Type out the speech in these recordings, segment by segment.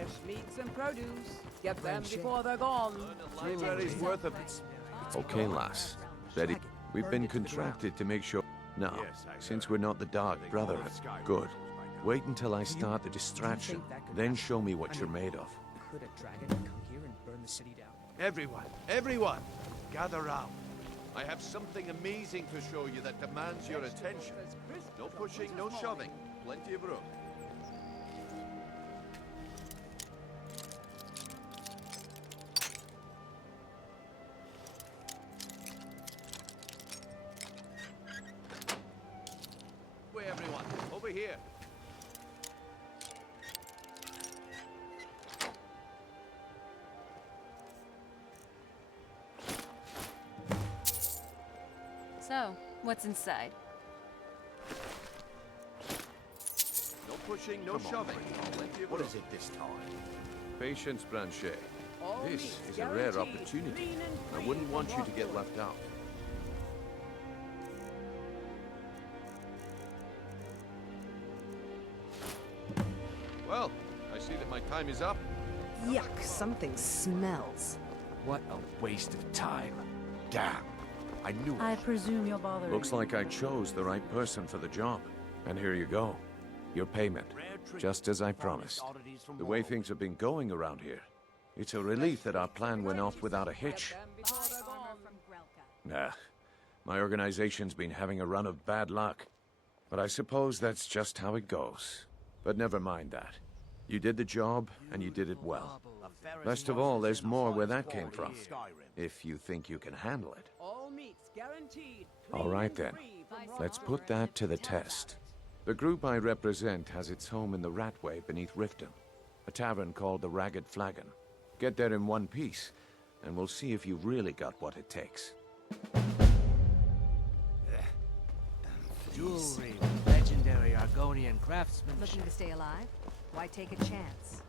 Fresh meats and produce. Get them before they're gone. Blueberry's worth a bit. Okay, lass. Betty, we've been contracted to make sure... Now, since we're not the Dark Brotherhood, good. Wait until I start the distraction, then show me what you're made of. Could a dragon come here and burn the city down? Everyone, gather round. I have something amazing to show you that demands your attention. No pushing, no shoving. Plenty of room. Wait, everyone, over here. So, what's inside? No pushing, no shoving. Plenty of room. What is it this time? Patience, Blanchet. All This meats is a rare guaranteed, opportunity. clean and I free wouldn't from want you to get raw left out. Well, I see that my time is up. Yuck, something smells. What a waste of time. Damn. I knew it. I presume you're bothering. Looks like I chose the right person for the job. And here you go. Your payment. Just as I promised. The way things have been going around here, it's a relief that our plan went off without a hitch. them before they're gone. Nah, my organization's been having a run of bad luck. But I suppose that's just how it goes. But never mind that. You did the job, and you did it well. Best of all, there's more where that came from. If you think you can handle it. All meats guaranteed. All right then. Let's put that to the test. The group I represent has its home in the Ratway beneath Riften, a tavern called the Ragged Flagon. Get there in one piece, and we'll see if you've really got what it takes. Jewelry with legendary Argonian craftsmanship. Looking to stay alive? Why take a chance?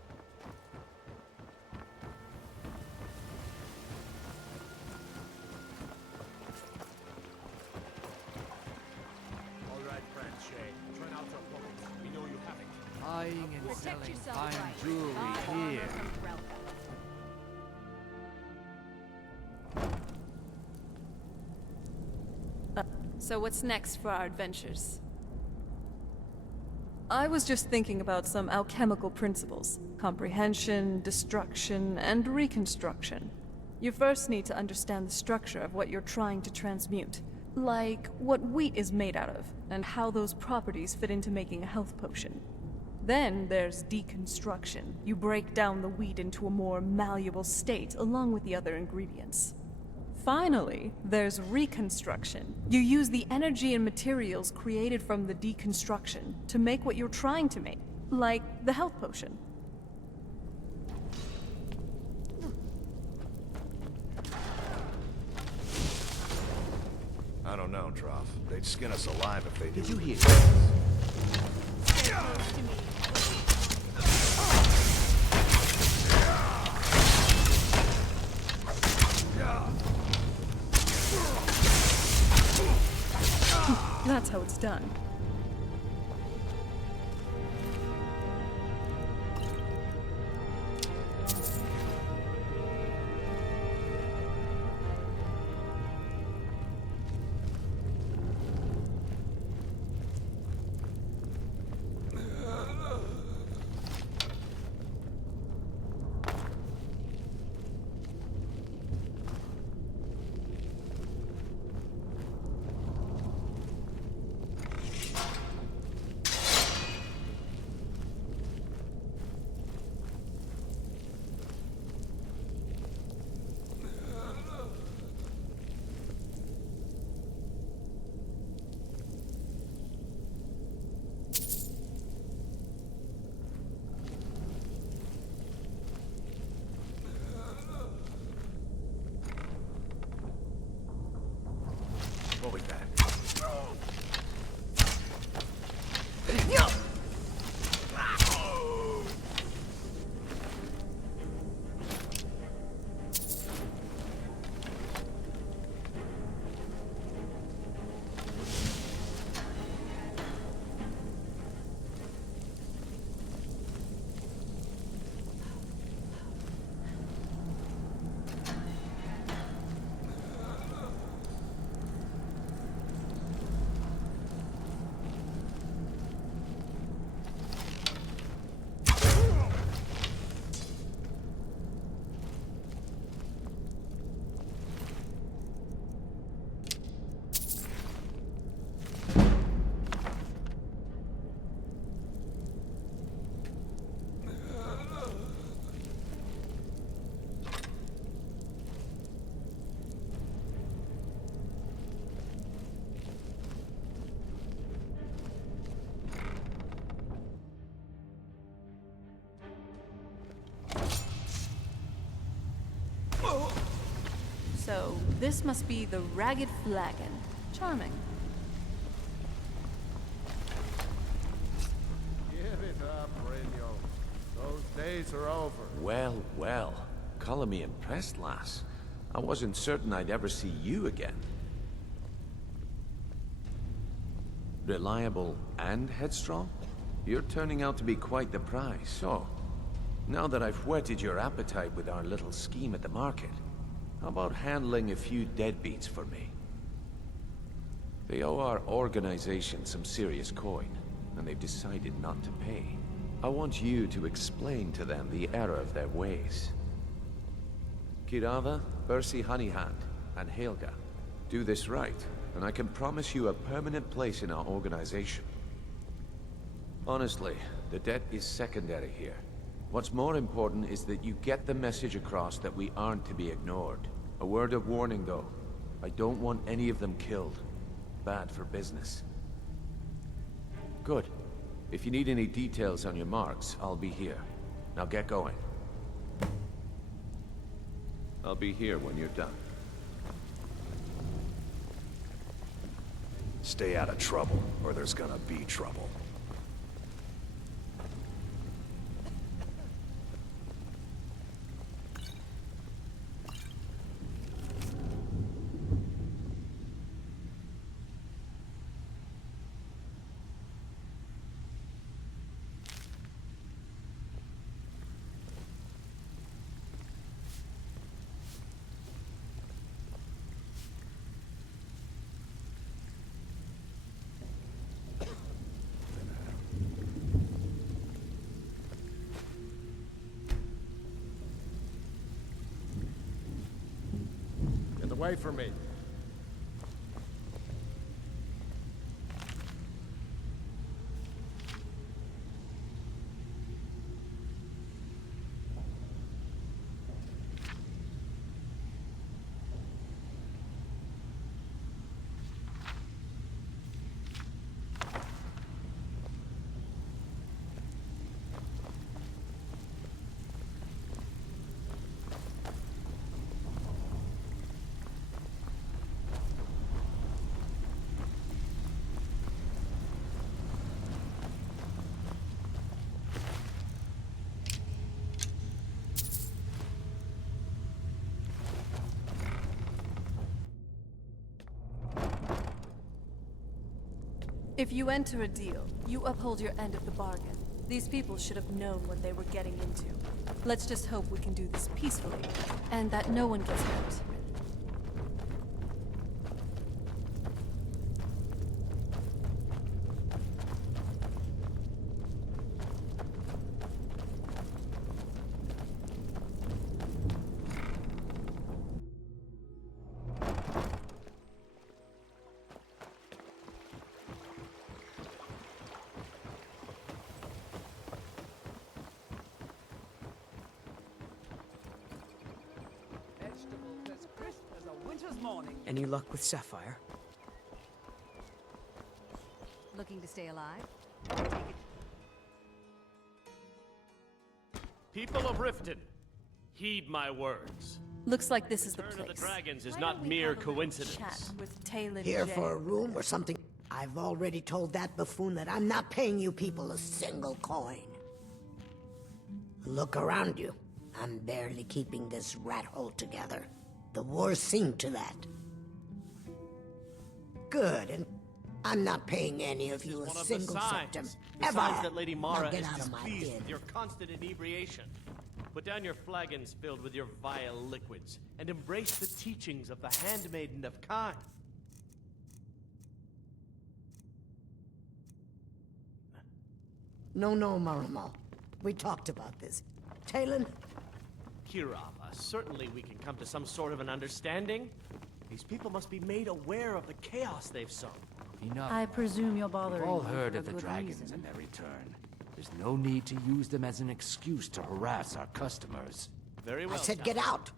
All right, Franche. Turn out your pockets. We know you have it. Buying and Protect selling yourself fine right. jewelry here. So what's next for our adventures? I was just thinking about some alchemical principles. Comprehension, destruction, and reconstruction. You first need to understand the structure of what you're trying to transmute. Like what wheat is made out of, and how those properties fit into making a health potion. Then there's deconstruction. You break down the wheat into a more malleable state along with the other ingredients. Finally, there's reconstruction. You use the energy and materials created from the deconstruction to make what you're trying to make, like the health potion. I don't know, Droff. They'd skin us alive if they did. Did you hear? That's how it's done. This must be the Ragged Flagon. Charming. Give it up, Brynjo. Those days are over. Well, well. Color me impressed, lass. I wasn't certain I'd ever see you again. Reliable and headstrong? You're turning out to be quite the prize, so... Now that I've whetted your appetite with our little scheme at the market, how about handling a few deadbeats for me? They owe our organization some serious coin, and they've decided not to pay. I want you to explain to them the error of their ways. Kirava, Percy Honeyhand, and Helga. Do this right, and I can promise you a permanent place in our organization. Honestly, the debt is secondary here. What's more important is that you get the message across that we aren't to be ignored. A word of warning, though. I don't want any of them killed. Bad for business. Good. If you need any details on your marks, I'll be here. Now get going. I'll be here when you're done. Stay out of trouble, or there's gonna be trouble. Get away from me. If you enter a deal, you uphold your end of the bargain. These people should have known what they were getting into. Let's just hope we can do this peacefully, and that no one gets hurt. Vegetables as crisp as a winter's morning. Any luck with Sapphire? Looking to stay alive? Take it. People of Riften, heed my words. Looks like this is the Return place. of the Dragons is Why not don't we mere have a little coincidence. Chat with Talon Here Jay? for a room or something? I've already told that buffoon that I'm not paying you people a single coin. Look around you. I'm barely keeping this rat hole together. The war's seen to that. Good, and I'm not paying any of you a One of the single signs. septim. The Ever! signs that Lady Mara Now get is out of my displeased inn. with your constant inebriation. Put down your flagons filled with your vile liquids, and embrace the teachings of the Handmaiden of Khan. No, Marumo. We talked about this. Talon, Kirava, certainly we can come to some sort of an understanding. These people must be made aware of the chaos they've sown. Enough. I presume you're bothering We've all me heard for of the a good dragons reason. and their return. There's no need to use them as an excuse to harass our customers. Very well. I said get Talon. out.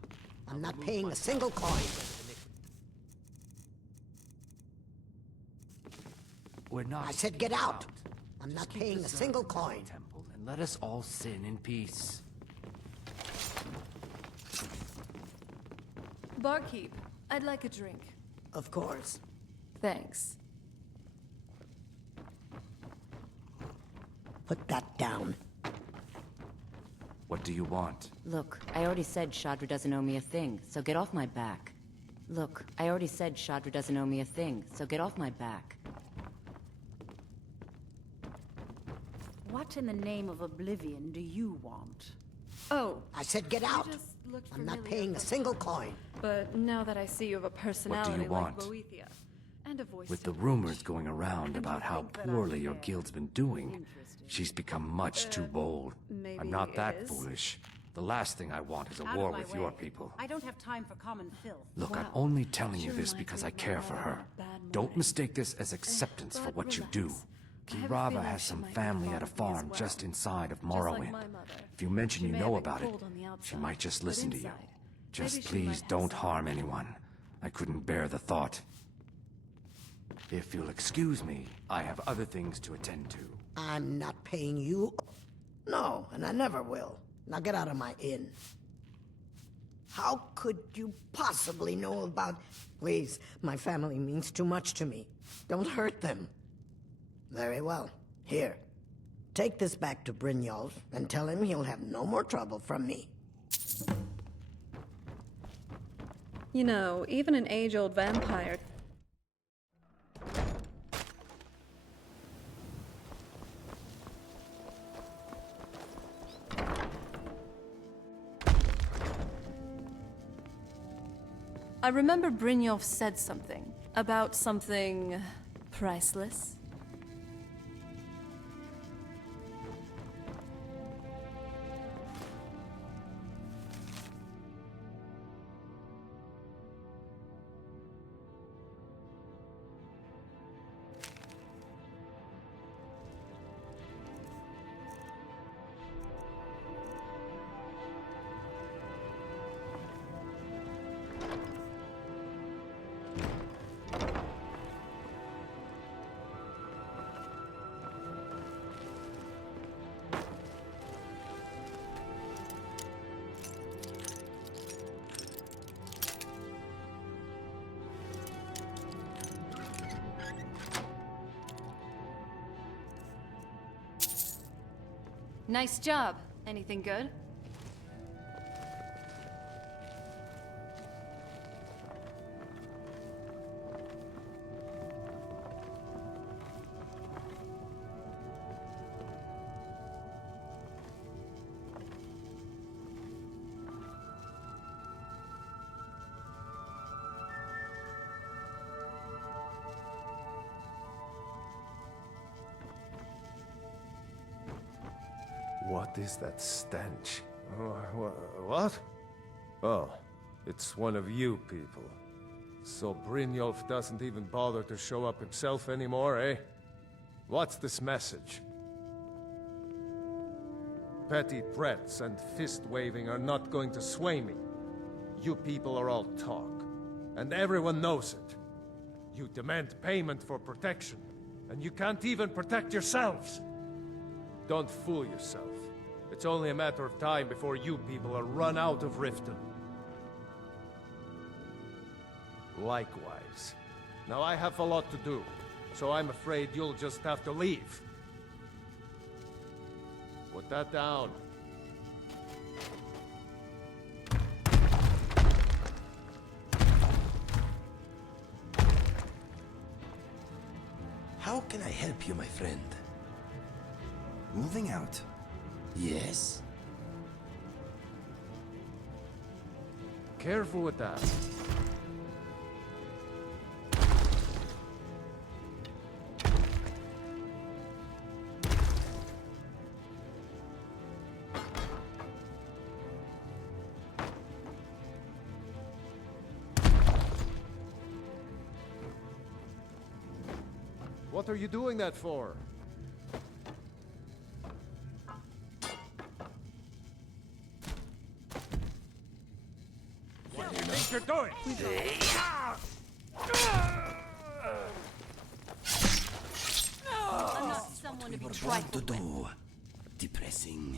I'm not paying a single coin. We're not. I said kicking get you out. I'm Just not keep paying the a single servants in the coin. Temple and let us all sin in peace. Barkeep, I'd like a drink. Of course. Thanks. Put that down. What do you want? Look, I already said Shadra doesn't owe me a thing, so get off my back. Look, I already said Shadra doesn't owe me a thing, so get off my back. What in the name of oblivion do you want? Oh, I said get out. you just looked I'm not familiar paying a from single past. coin. But now that I see you have a personality want? like Boethia, and a voice With the too. rumors going around about how think that poorly I'm your fair? guild's been doing, Interesting. she's become much too bold. maybe I'm not it that is. foolish. The last thing I want is a Out war of my with your way. people. I don't have time for common filth. Look, I'm Wow. only telling She you this reminds because me I of my care for mother her. on a bad Don't morning. mistake this as acceptance for But what you do. relax. I have a Kirava feeling has she some might be family fond at a of me as farm well. just inside of Just like Morrowind. my mother. If you mention She you may know have been about it, cold on the she outside, might just but listen to you. inside, Just maybe she please might have don't some harm feelings. anyone. I couldn't bear the thought. If you'll excuse me, I have other things to attend to. I'm not paying you. No, and I never will. Now get out of my inn. How could you possibly know about... Please, my family means too much to me. Don't hurt them. Very well. Here. Take this back to Brynjolf and tell him he'll have no more trouble from me. You know, even an age-old vampire. I remember Brynjolf said something about something priceless. Nice job. Anything good? What is that stench? What? Oh, it's one of you people. So Brynjolf doesn't even bother to show up himself anymore, eh? What's this message? Petty threats and fist-waving are not going to sway me. You people are all talk, and everyone knows it. You demand payment for protection, and you can't even protect yourselves. Don't fool yourself. It's only a matter of time before you people are run out of Riften. Likewise. Now I have a lot to do, so I'm afraid you'll just have to leave. Put that down. How can I help you, my friend? Moving out? Yes? Careful with that. What are you doing that for? What do you think you're doing? I'm not someone to be Born to trifled with. do. Depressing.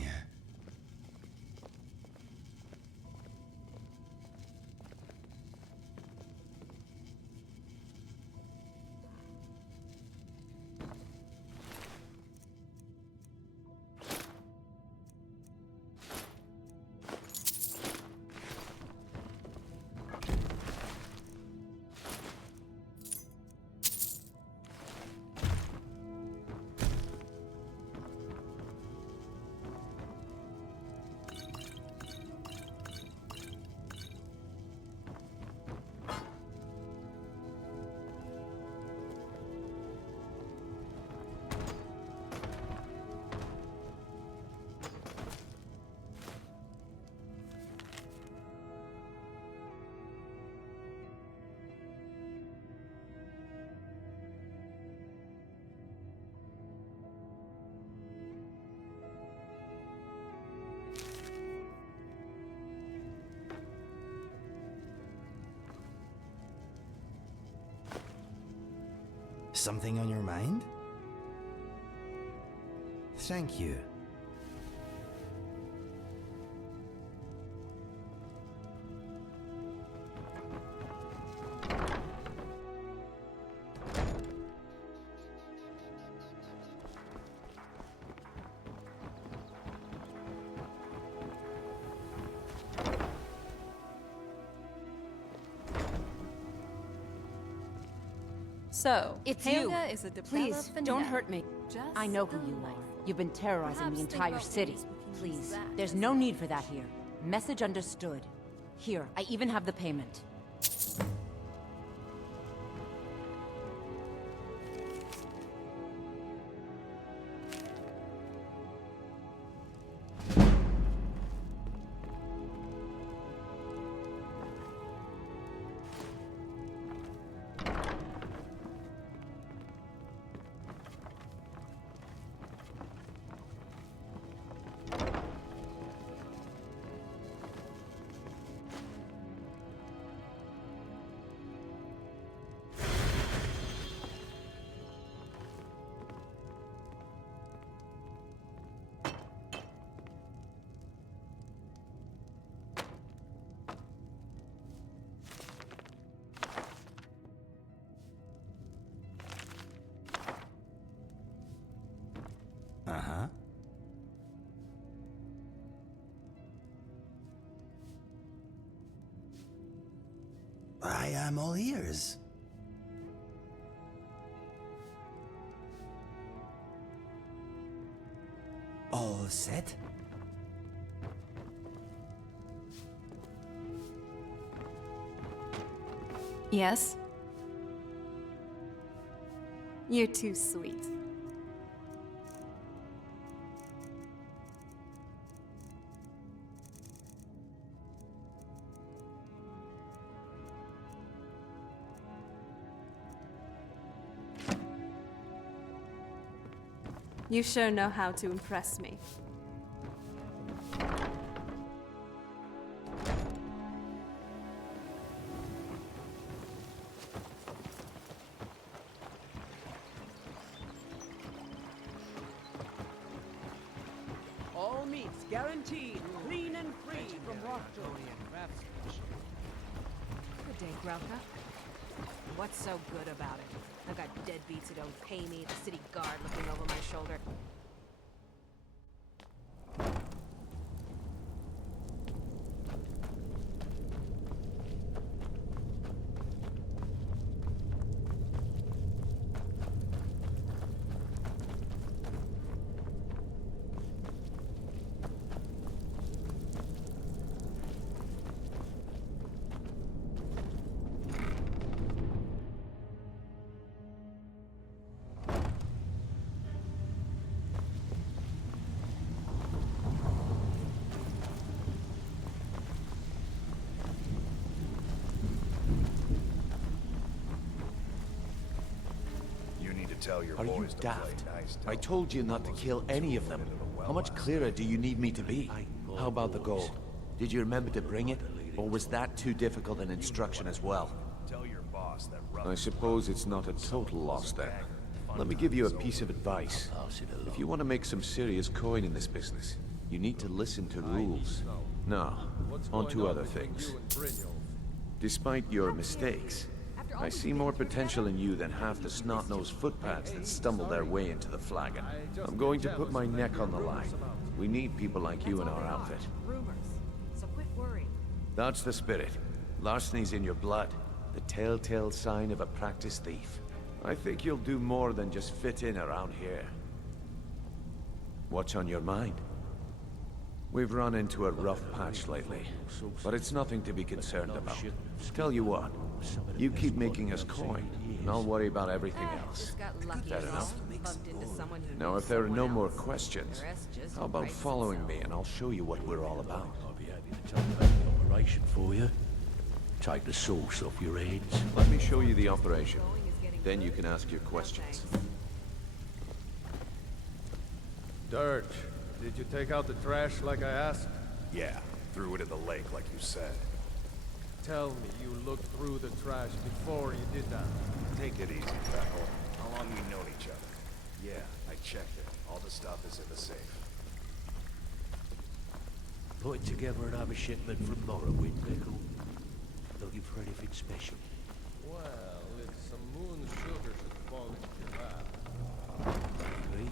Something on your mind? Thank you. So, It's Helga you. is a developed Please, don't fanatic. hurt me. Just I know who you are. delightful. You've been terrorizing Perhaps the think entire about city. ways we can Please, use that there's as no a need for that here. Message understood. Here, I even have the payment. Uh-huh. I am all ears. All set? Yes? You're too sweet. You sure know how to impress me. All meats guaranteed, clean and free from Rockdale. Good day, Grelka. What's so good about it? I've got deadbeats who don't pay me, the city guard looking over my shoulder. Tell your Are you boys to play daft? nice. I told you not to kill any of them. How much clearer do you need me to be? How about the gold? Did you remember to bring it? Or was that too difficult an instruction as well? Tell your boss that I suppose it's not a total loss then. Let me give you a piece of advice. If you want to make some serious coin in this business, you need to listen to rules. Now, on to other things. Despite your mistakes, I see more potential in you than half the snot-nosed footpads that stumble their way into the flagon. I'm going to put my neck on the line. We need people like you in our outfit. Rumors. So quit worrying. That's the spirit. Larceny's in your blood. The telltale sign of a practiced thief. I think you'll do more than just fit in around here. What's on your mind? We've run into a rough patch lately, but it's nothing to be concerned about. Tell you what, you keep making us coin, and I'll worry about everything else. Just got lucky. Fair enough. Bumped into someone who Now, knows if there are no someone more else. questions, The rest just how about writes following itself. me and I'll show you what we're all about? I'll be happy to take back the operation for you. Take the sauce off your heads. Let me show you the operation. Then you can ask your questions. Dirge, did you take out the trash like I asked? Yeah, threw it in the lake like you said. Tell me you looked through the trash before you did that. Take it easy, Feckle. How long we know each other. Yeah, I checked it. All the stuff is in the safe. Putting together another shipment from Morrowind, Pickle. Looking for anything special? Well, if some moon sugar should fall into your lap. Maybe.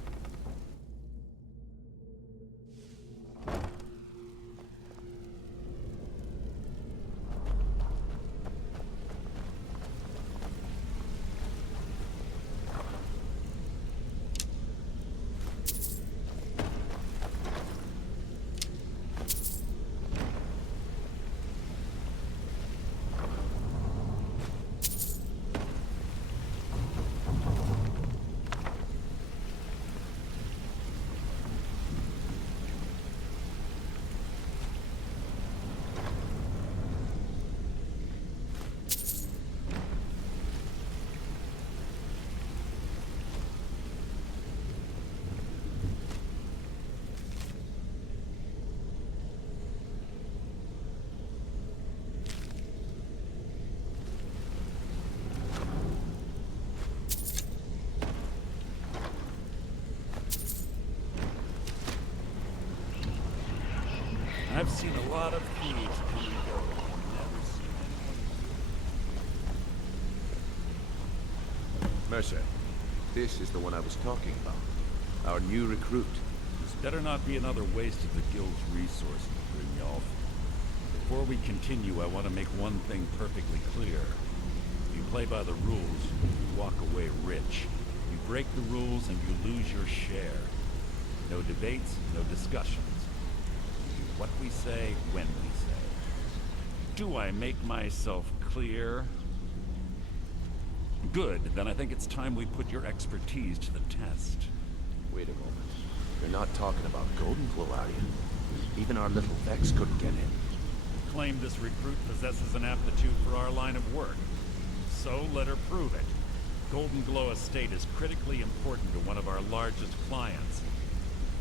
I've seen a lot of thieves come and go. Never seen anyone. Mercer, this is the one I was talking about. Our new recruit. This better not be another waste of the guild's resources, Brynjolf. Before we continue, I want to make one thing perfectly clear. If you play by the rules, you walk away rich. You break the rules and you lose your share. No debates, no discussions. What we say, when we say. Do I make myself clear? Good, then I think it's time we put your expertise to the test. Wait a moment. You're not talking about Golden Glow, are you? Even our little Vex couldn't get in. Claim this recruit possesses an aptitude for our line of work. So let her prove it. Golden Glow Estate is critically important to one of our largest clients.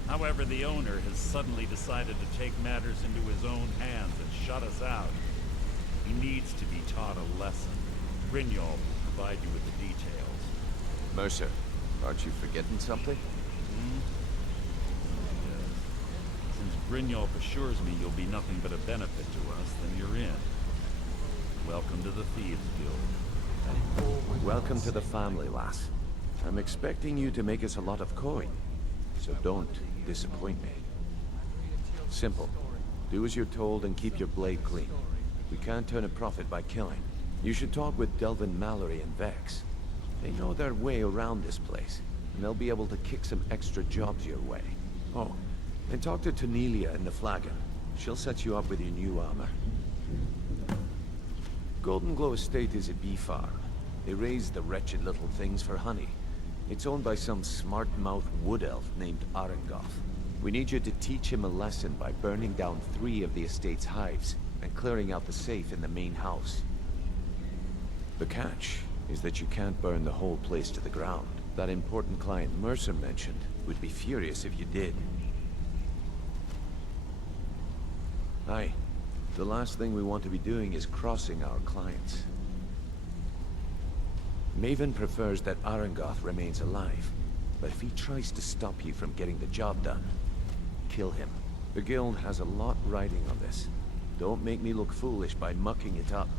However, the owner has suddenly decided to take matters into his own hands and shut us out. He needs to be taught a lesson. Brynjolf will provide you with the details. Mercer, aren't you forgetting something? Yes. Since Brynjolf assures me you'll be nothing but a benefit to us, then you're in. Welcome to the Thieves Guild. Welcome to the family, lass. I'm expecting you to make us a lot of coin, so don't disappoint me. Simple. Do as you're told and keep your blade clean. We can't turn a profit by killing. You should talk with Delvin Mallory and Vex. They know their way around this place, and they'll be able to kick some extra jobs your way. Oh, and talk to Tanelia in the Flagon. She'll set you up with your new armor. Golden Glow Estate is a bee farm. They raise the wretched little things for honey. It's owned by some smart-mouthed wood elf named Arengoth. We need you to teach him a lesson by burning down 3 of the estate's hives and clearing out the safe in the main house. The catch is that you can't burn the whole place to the ground. That important client Mercer mentioned would be furious if you did. Aye. The last thing we want to be doing is crossing our clients. Maven prefers that Arengoth remains alive, but if he tries to stop you from getting the job done, kill him. The guild has a lot riding on this. Don't make me look foolish by mucking it up.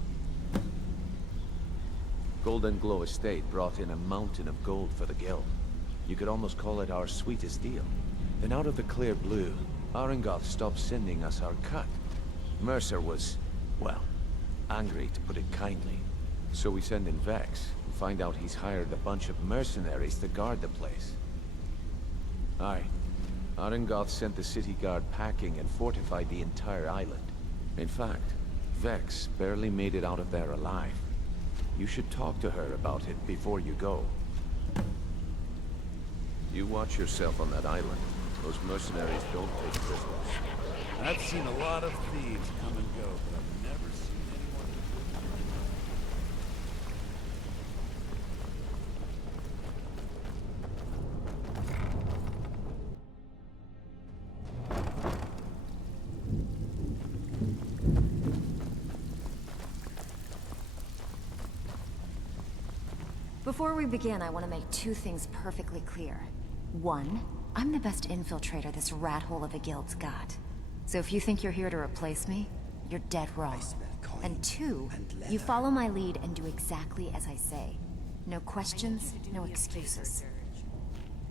Golden Glow Estate brought in a mountain of gold for the guild. You could almost call it our sweetest deal. Then out of the clear blue, Arengoth stopped sending us our cut. Mercer was, well, angry to put it kindly. So we send in Vex and find out he's hired a bunch of mercenaries to guard the place. Aye. Arengoth sent the city guard packing and fortified the entire island. In fact, Vex barely made it out of there alive. You should talk to her about it before you go. You watch yourself on that island. Those mercenaries don't take prisoners. I've seen a lot of thieves come and go, but I've never seen anyone Before we begin, I want to make two things perfectly clear. One, I'm the best infiltrator this rat hole of a guild's got. So if you think you're here to replace me, you're dead wrong. And two, you follow my lead and do exactly as I say. No questions, no excuses.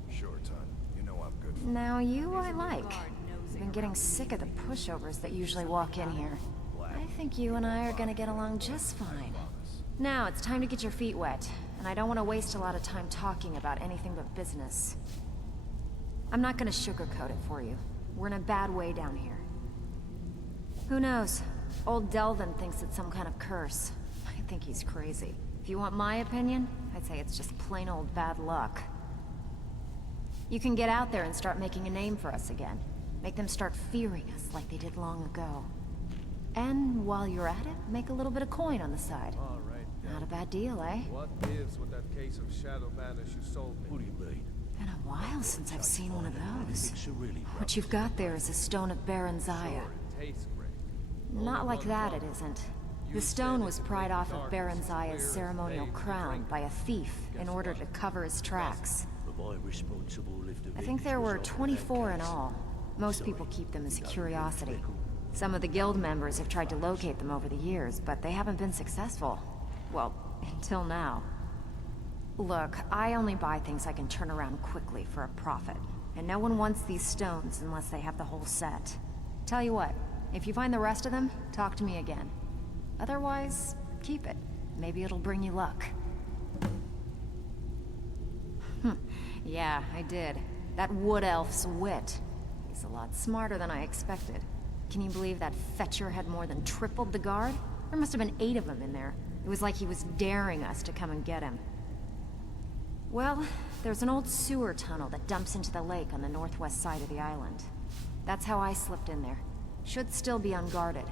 Sure, Todd. You know I'm good for Now you I like. I've been getting sick of the pushovers that usually walk in here. I think you and I are gonna get along just fine. Now it's time to get your feet wet, and I don't want to waste a lot of time talking about anything but business. I'm not gonna sugarcoat it for you. We're in a bad way down here. Who knows? Old Delvin thinks it's some kind of curse. I think he's crazy. If you want my opinion, I'd say it's just plain old bad luck. You can get out there and start making a name for us again. Make them start fearing us like they did long ago. And while you're at it, make a little bit of coin on the side. All right. Not a bad deal, eh? What gives with that case of Shadow Banish you sold me? What do you mean? Been a while since I've seen one of those. It's a really What you've got there is a stone of Baron Zaya. Tastes great. Not like that, it isn't. The stone was pried off of Baron Zaya's ceremonial crown by a thief in order to cover his tracks. Am I responsible if the I think there were 24 in all. Most people keep them as a curiosity. Some of the guild members have tried to locate them over the years, but they haven't been successful. Well, until now. Look, I only buy things I can turn around quickly for a profit. And no one wants these stones unless they have the whole set. Tell you what, if you find the rest of them, talk to me again. Otherwise, keep it. Maybe it'll bring you luck. Yeah, I did. That wood elf's wit. He's a lot smarter than I expected. Can you believe that fetcher had more than tripled the guard? There must have been 8 of them in there. It was like he was daring us to come and get him. Well, there's an old sewer tunnel that dumps into the lake on the northwest side of the island. That's how I slipped in there. Should still be unguarded.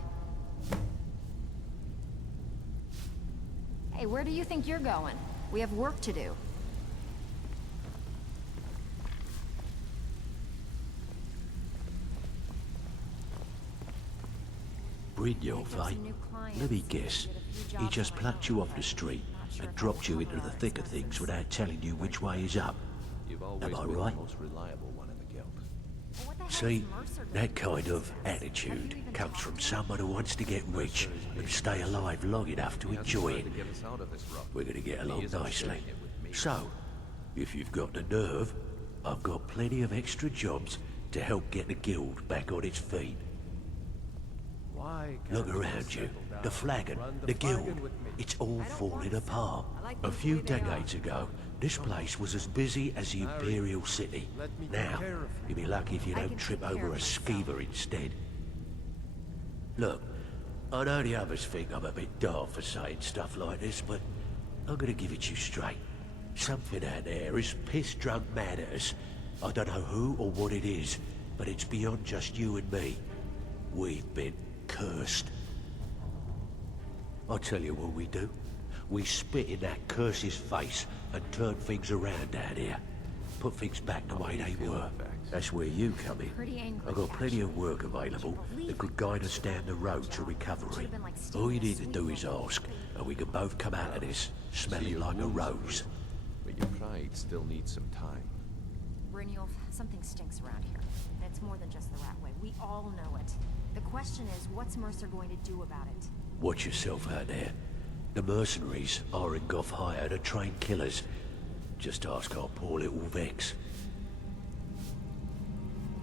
Hey, where do you think you're going? We have work to do. Brynjolf, eh? Let me guess. He just plucked you off the street and dropped you into the thick of things without telling you which way is up. Am I right? Most reliable one in the guild. See, that kind of attitude comes from someone who wants to get rich and stay alive long enough to enjoy it. We're gonna get along nicely. So, if you've got the nerve, I've got plenty of extra jobs to help get the guild back on its feet. Look around you. The flagon, the guild, it's all falling apart. A few decades ago, this place was as busy as the Imperial City. Now, you'll be lucky if you don't trip over a skeever instead. Look, I know the others think I'm a bit daft for saying stuff like this, but I'm gonna give it you straight. Something out there is piss-drunk mad at us. I don't know who or what it is, but it's beyond just you and me. We've been cursed. I'll tell you what we do. We spit in that curse's face and turn things around down here. Put things back the way they were. That's where you come in. I've got plenty of work available that could guide us down the road to recovery. All you need to do is ask, and we can both come out of this smelling like a rose. But your pride still needs some time. Brynjolf, something stinks around here. And it's more than just the Ratway. We all know it. The question is, what's Mercer going to do about it? Watch yourself out there. The mercenaries are in Goth hire to train killers. Just ask our poor little Vex.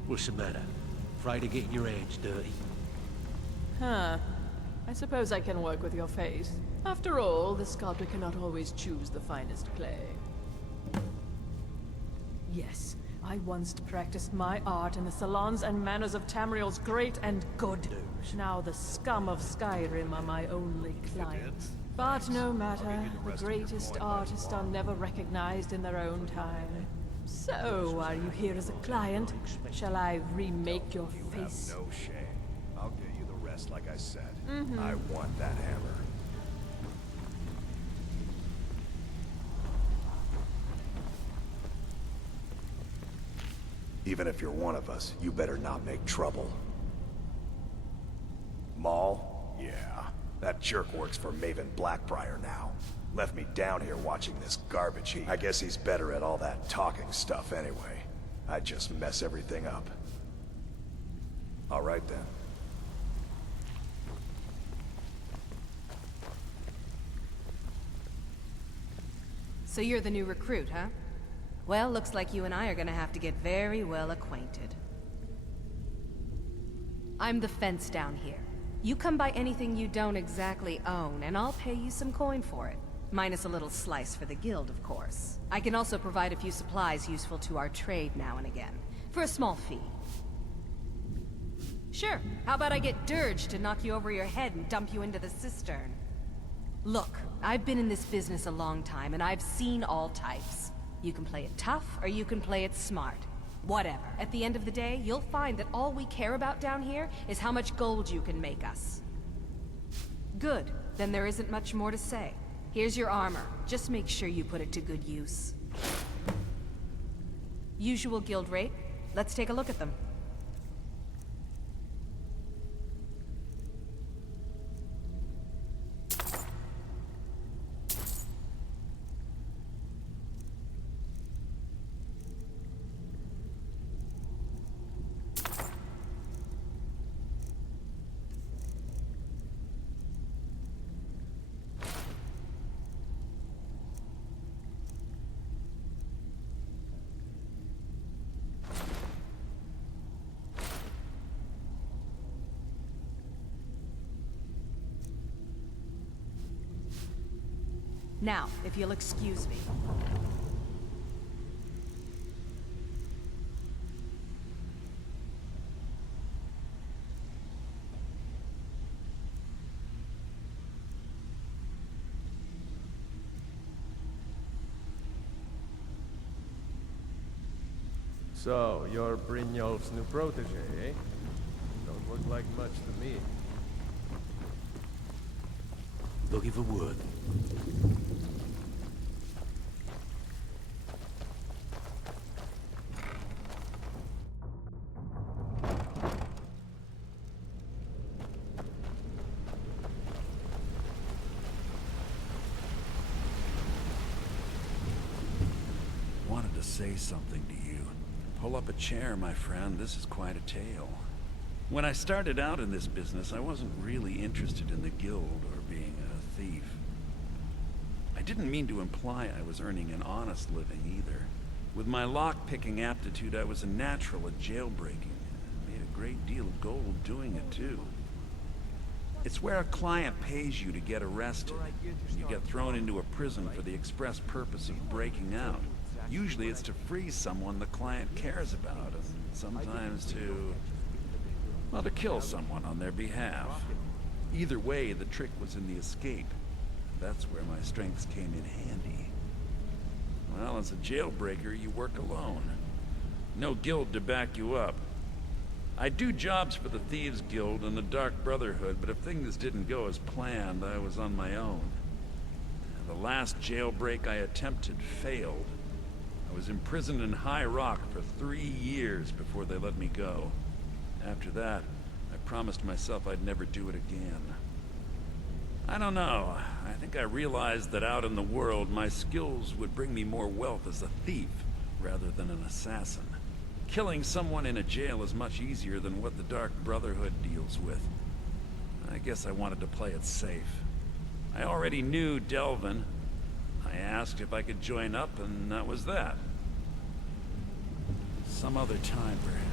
What's the matter? Afraid of getting your hands dirty? Huh. I suppose I can work with your face. After all, the sculptor cannot always choose the finest clay. Yes, I once practiced my art in the salons and manners of Tamriel's great and good. Now the scum of Skyrim are my only clients. But no matter, the greatest artists are never recognized in their own time. So, are you here as a client? Shall I remake your face? No shame. I'll get you the rest like I said. I want that hammer. Even if you're one of us, you better not make trouble. Maul? Yeah. That jerk works for Maven Blackbriar now. Left me down here watching this garbage heap. I guess he's better at all that talking stuff anyway. I just mess everything up. All right then. So you're the new recruit, huh? Well, looks like you and I are gonna have to get very well acquainted. I'm the fence down here. You come by anything you don't exactly own, and I'll pay you some coin for it. Minus a little slice for the guild, of course. I can also provide a few supplies useful to our trade now and again, for a small fee. Sure, how about I get Dirge to knock you over your head and dump you into the cistern? Look, I've been in this business a long time, and I've seen all types. You can play it tough, or you can play it smart. Whatever. At the end of the day, you'll find that all we care about down here is how much gold you can make us. Good. Then there isn't much more to say. Here's your armor. Just make sure you put it to good use. Usual guild rate. Let's take a look at them. Now, if you'll excuse me. So, you're Brynjolf's new protege, eh? Don't look like much to me. Looking for wood. Wanted to say something to you. Pull up a chair, my friend. This is quite a tale. When I started out in this business, I wasn't really interested in the guild or being a thief. I didn't mean to imply I was earning an honest living either. With my lock-picking aptitude, I was a natural at jailbreaking. Made a great deal of gold doing it, too. It's where a client pays you to get arrested. You get thrown into a prison for the express purpose of breaking out. Usually it's to free someone the client cares about, and sometimes to... well, to kill someone on their behalf. Either way, the trick was in the escape. That's where my strengths came in handy. Well, as a jailbreaker, you work alone. No guild to back you up. I do jobs for the Thieves Guild and the Dark Brotherhood, but if things didn't go as planned, I was on my own. The last jailbreak I attempted failed. I was imprisoned in High Rock for 3 years before they let me go. After that, I promised myself I'd never do it again. I don't know. I think I realized that out in the world, my skills would bring me more wealth as a thief, rather than an assassin. Killing someone in a jail is much easier than what the Dark Brotherhood deals with. I guess I wanted to play it safe. I already knew Delvin. I asked if I could join up, and that was that. Some other time, perhaps.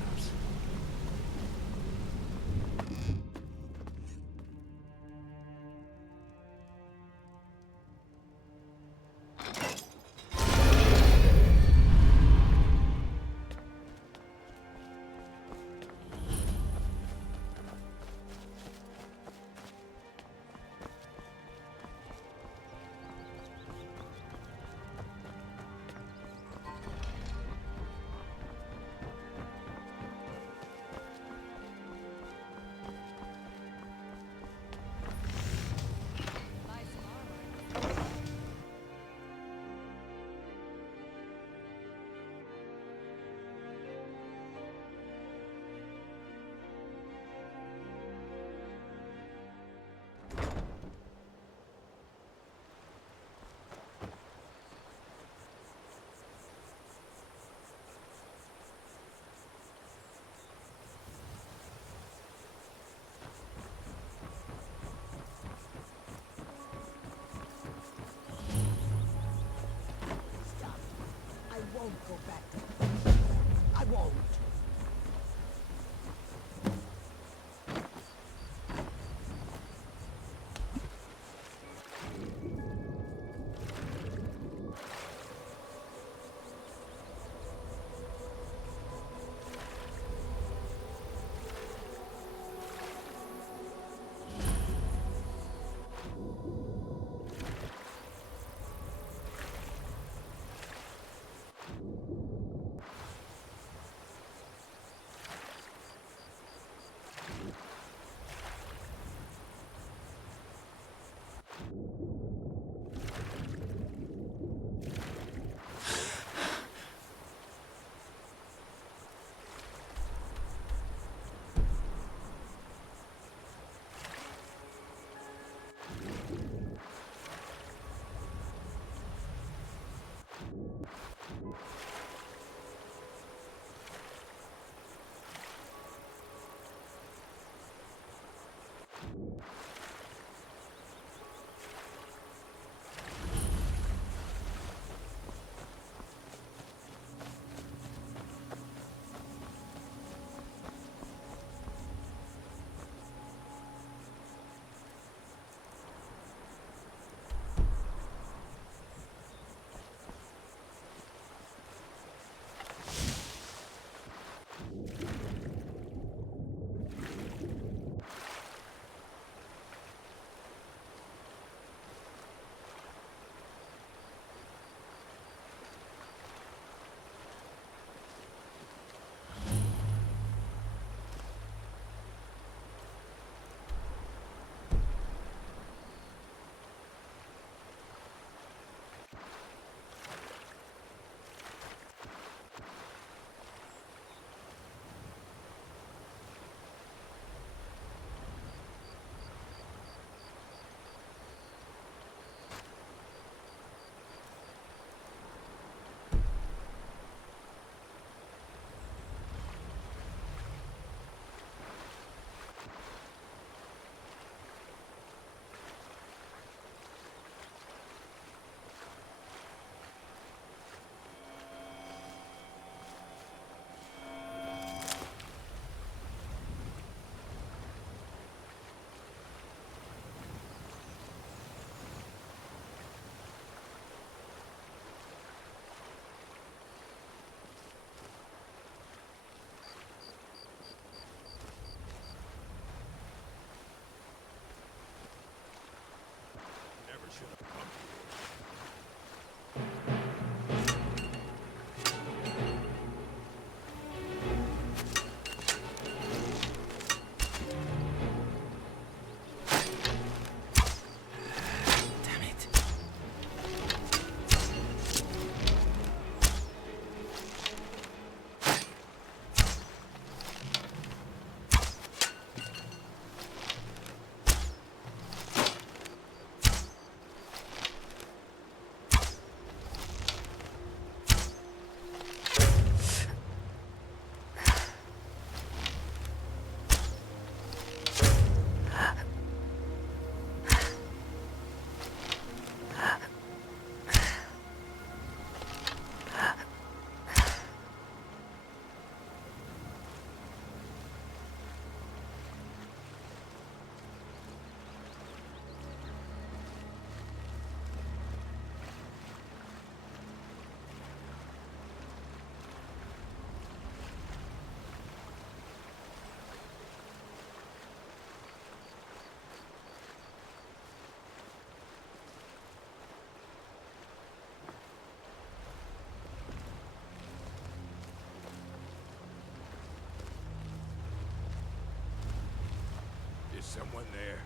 Someone there.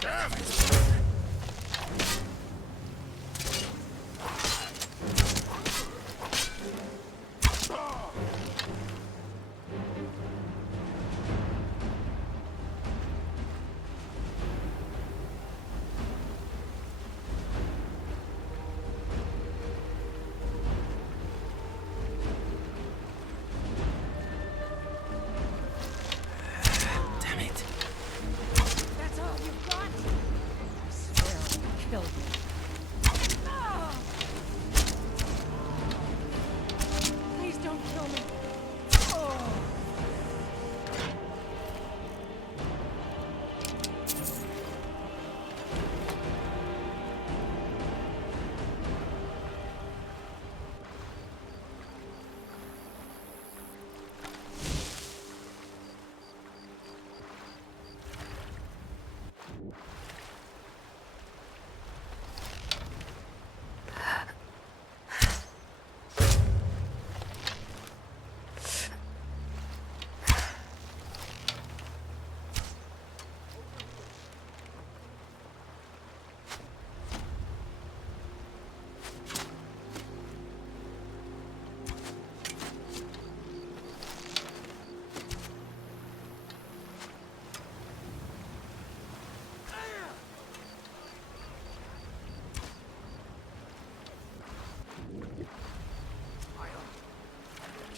Damn it! That's all you've got? I swear I'll kill you. Please don't kill me. Oh.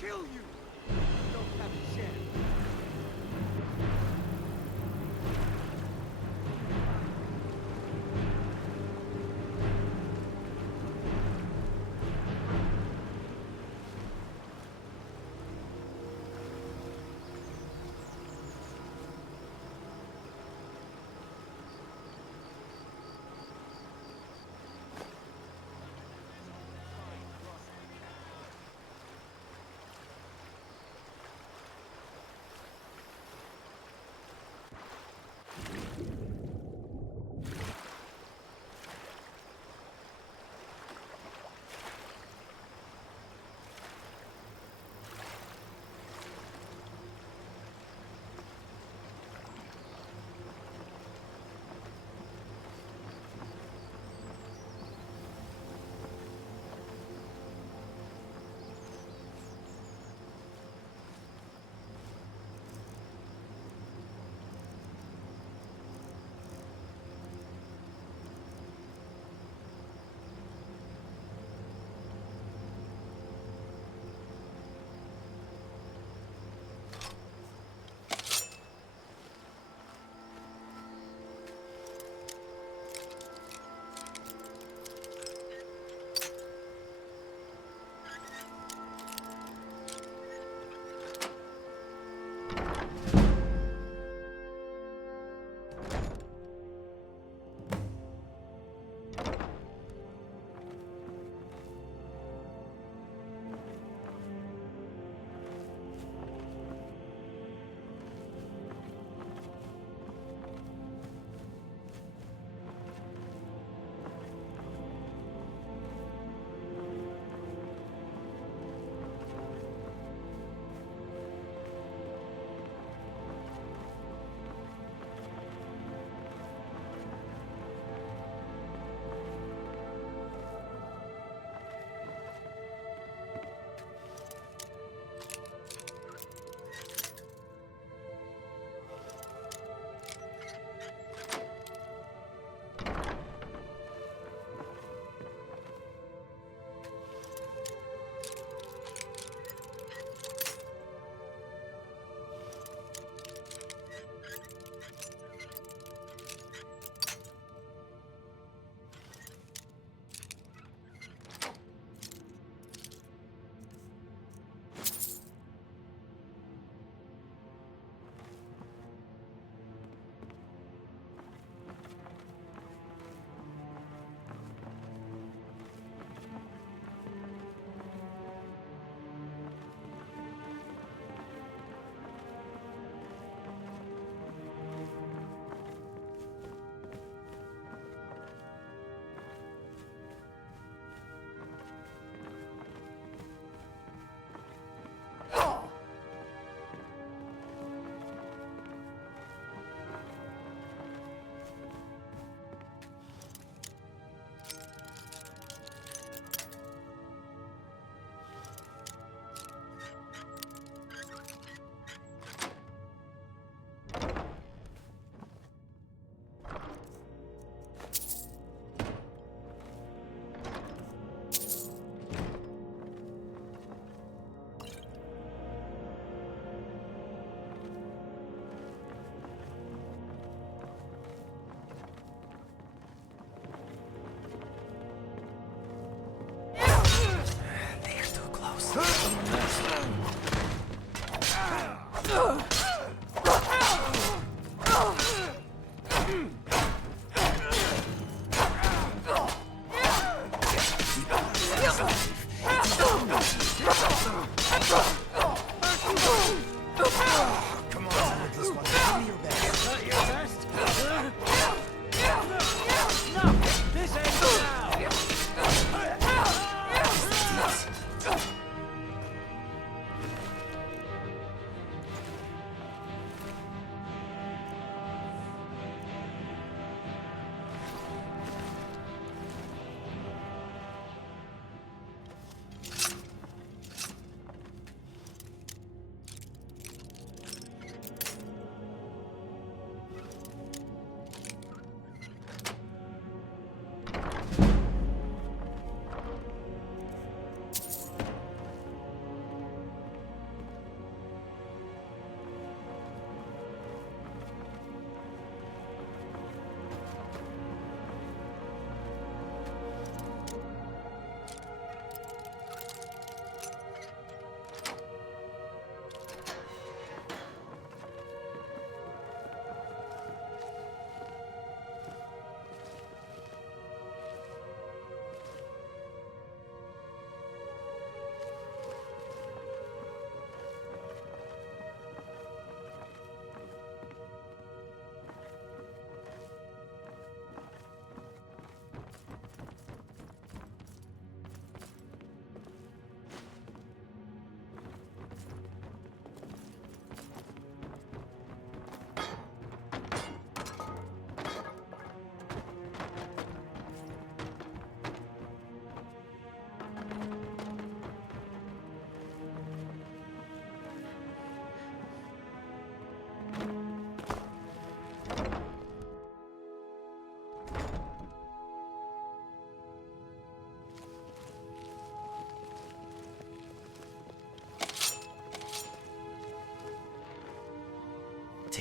Kill you! Don't have a chance.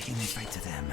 making me fight to them.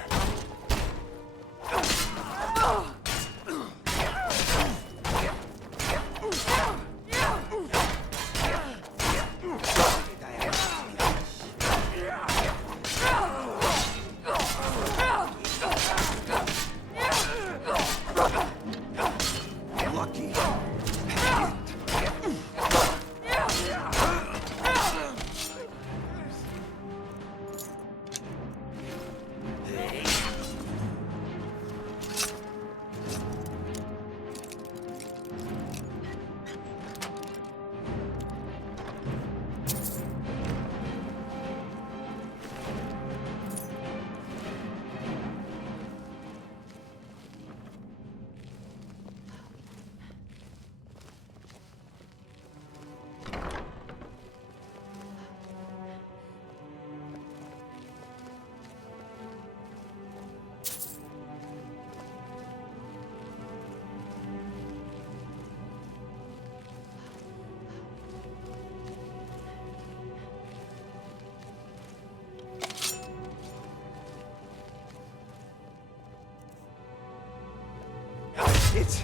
It's...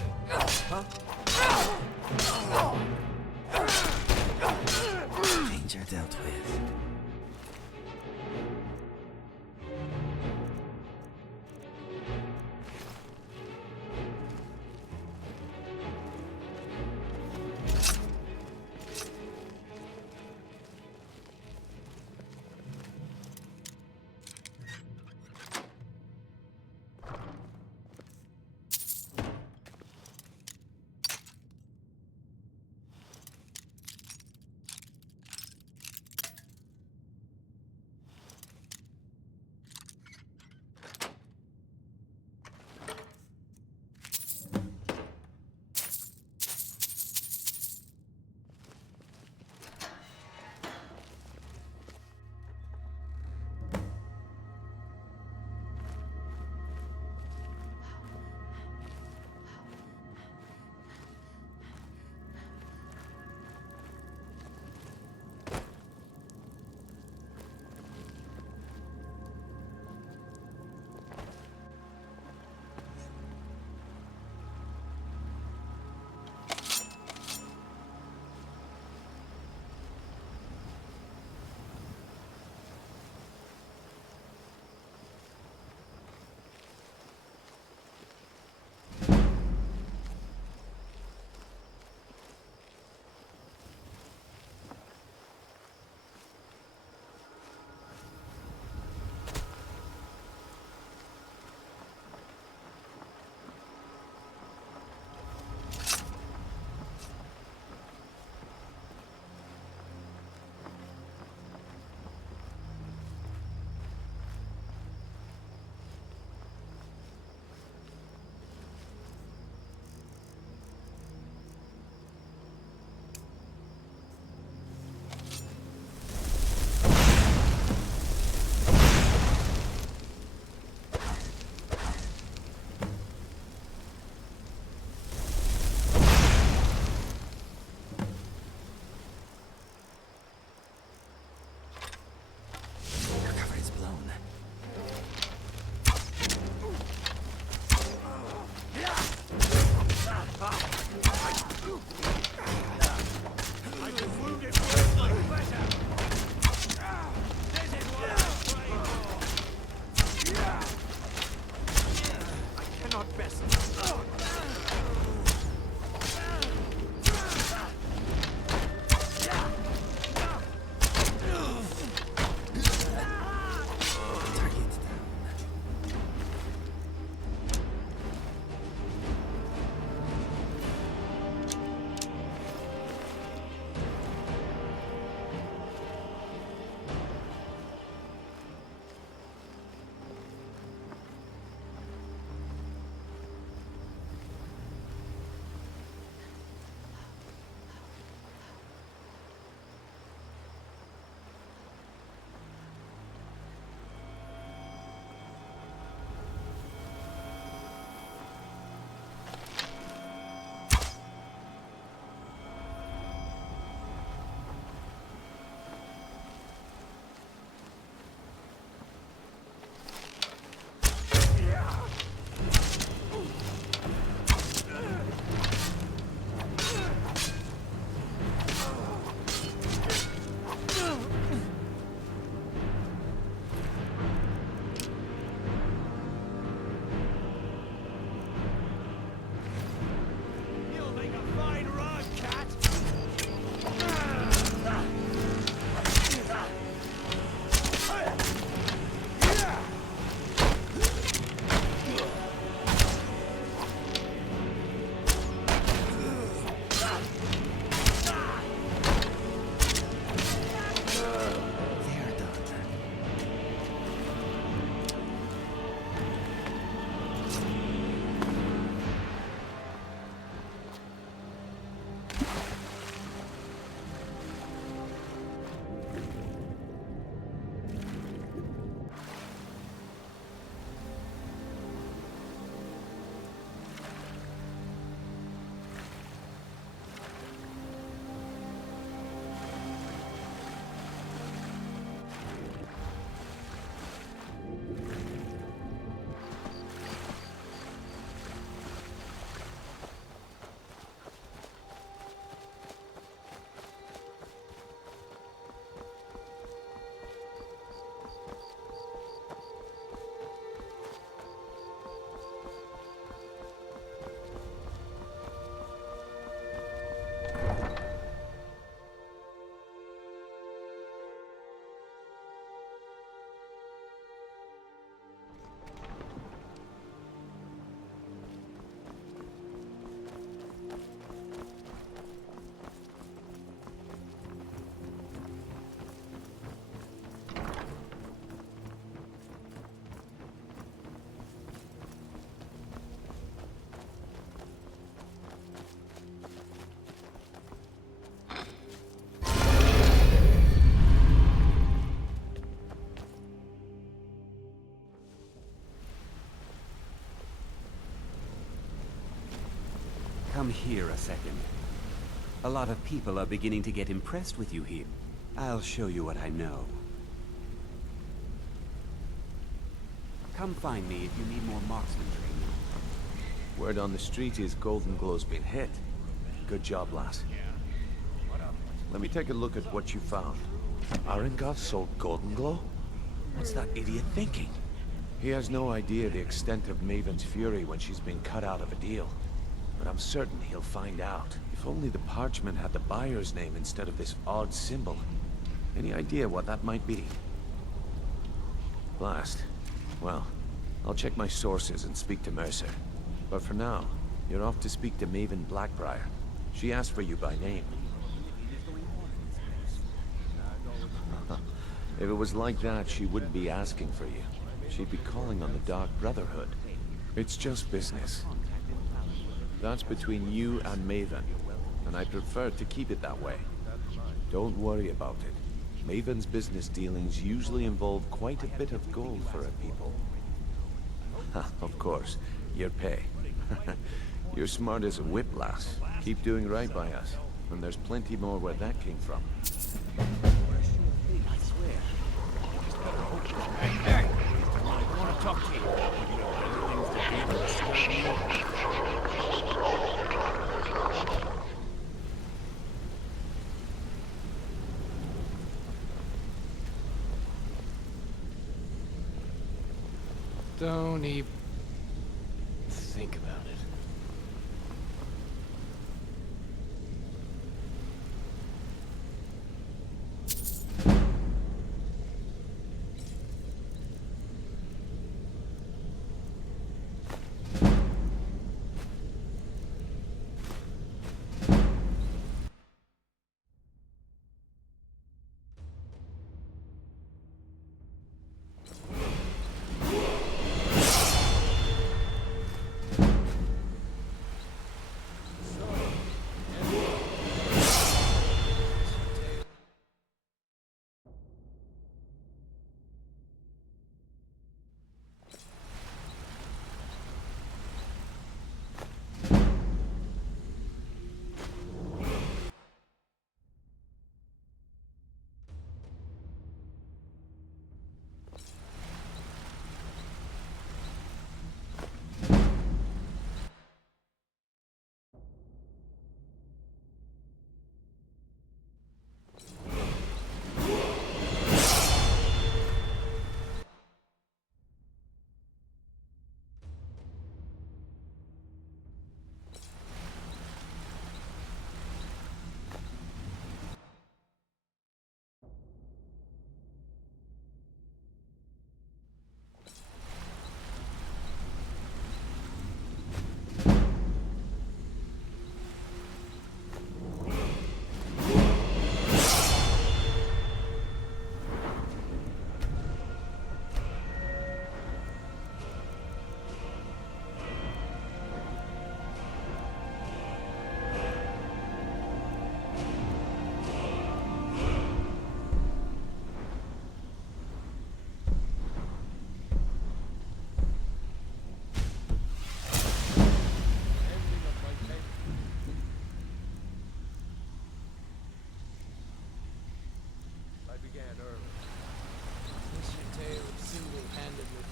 Huh? Danger dealt with. Come here a second. A lot of people are beginning to get impressed with you here. I'll show you what I know. Come find me if you need more marksman training. Word on the street is Golden Glow's been hit. Good job, lass. Let me take a look at what you found. Arengoth sold Golden Glow? What's that idiot thinking? He has no idea the extent of Maven's fury when she's been cut out of a deal. But I'm certain he'll find out. If only the parchment had the buyer's name instead of this odd symbol. Any idea what that might be? Blast. Well, I'll check my sources and speak to Mercer. But for now, you're off to speak to Maven Blackbriar. She asked for you by name. If it was like that, she wouldn't be asking for you. She'd be calling on the Dark Brotherhood. It's just business. That's between you and Maven, and I prefer to keep it that way. Don't worry about it. Maven's business dealings usually involve quite a bit of gold for her people. Of course, your pay. You're smart as a whip, lass. Keep doing right by us, and there's plenty more where that came from. I swear. Hey! I want to talk to you. You have better things to do than disturb me? Don't even think about it.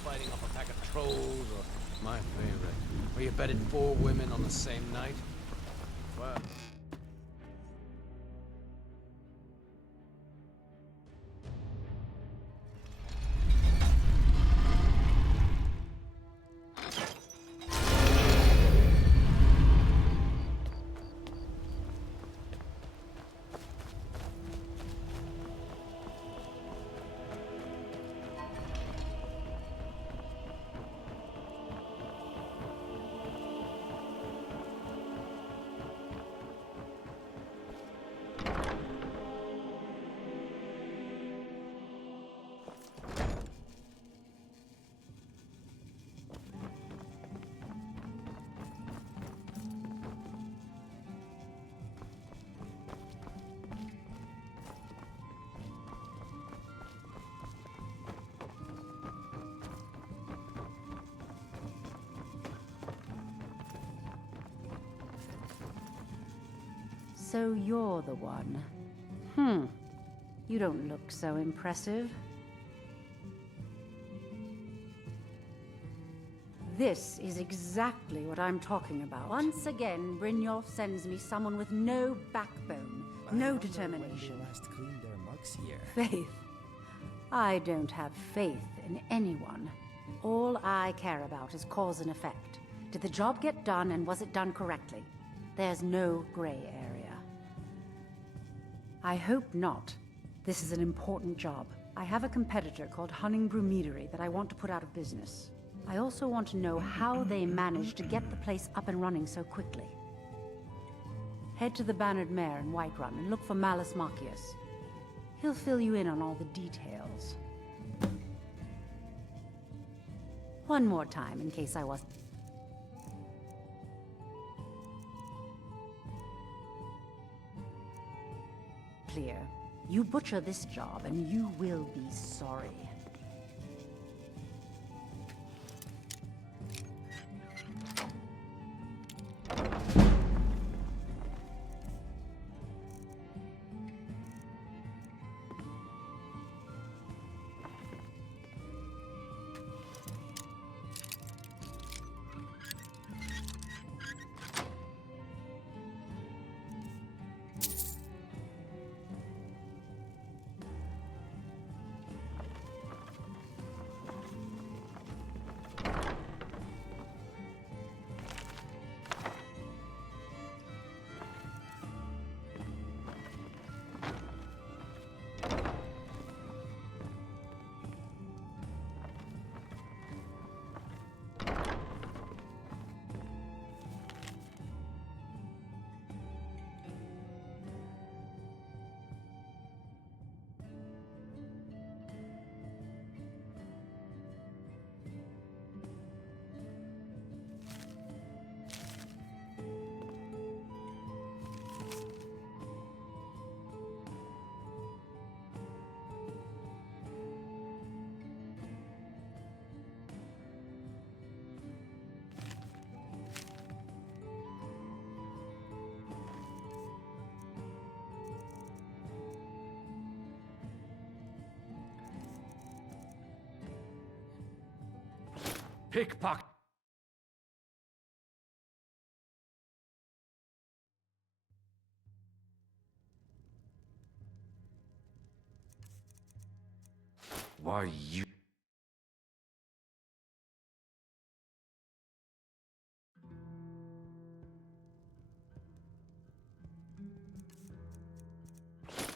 Fighting off a pack of trolls, or my favorite, where you bedded 4 women on the same night? Well... So you're the one. You don't look so impressive. This is exactly what I'm talking about. Once again, Brynjolf sends me someone with no backbone, no determination. Last cleaned their mugs here. Faith. I don't have faith in anyone. All I care about is cause and effect. Did the job get done, and was it done correctly? There's no gray area. I hope not. This is an important job. I have a competitor called Hunningbrew Meadery that I want to put out of business. I also want to know how they managed to get the place up and running so quickly. Head to the Bannered Mare in Whiterun and look for Malus Macius. He'll fill you in on all the details. One more time, in case I wasn't clear. You butcher this job, and you will be sorry. Pickpocket. Why you...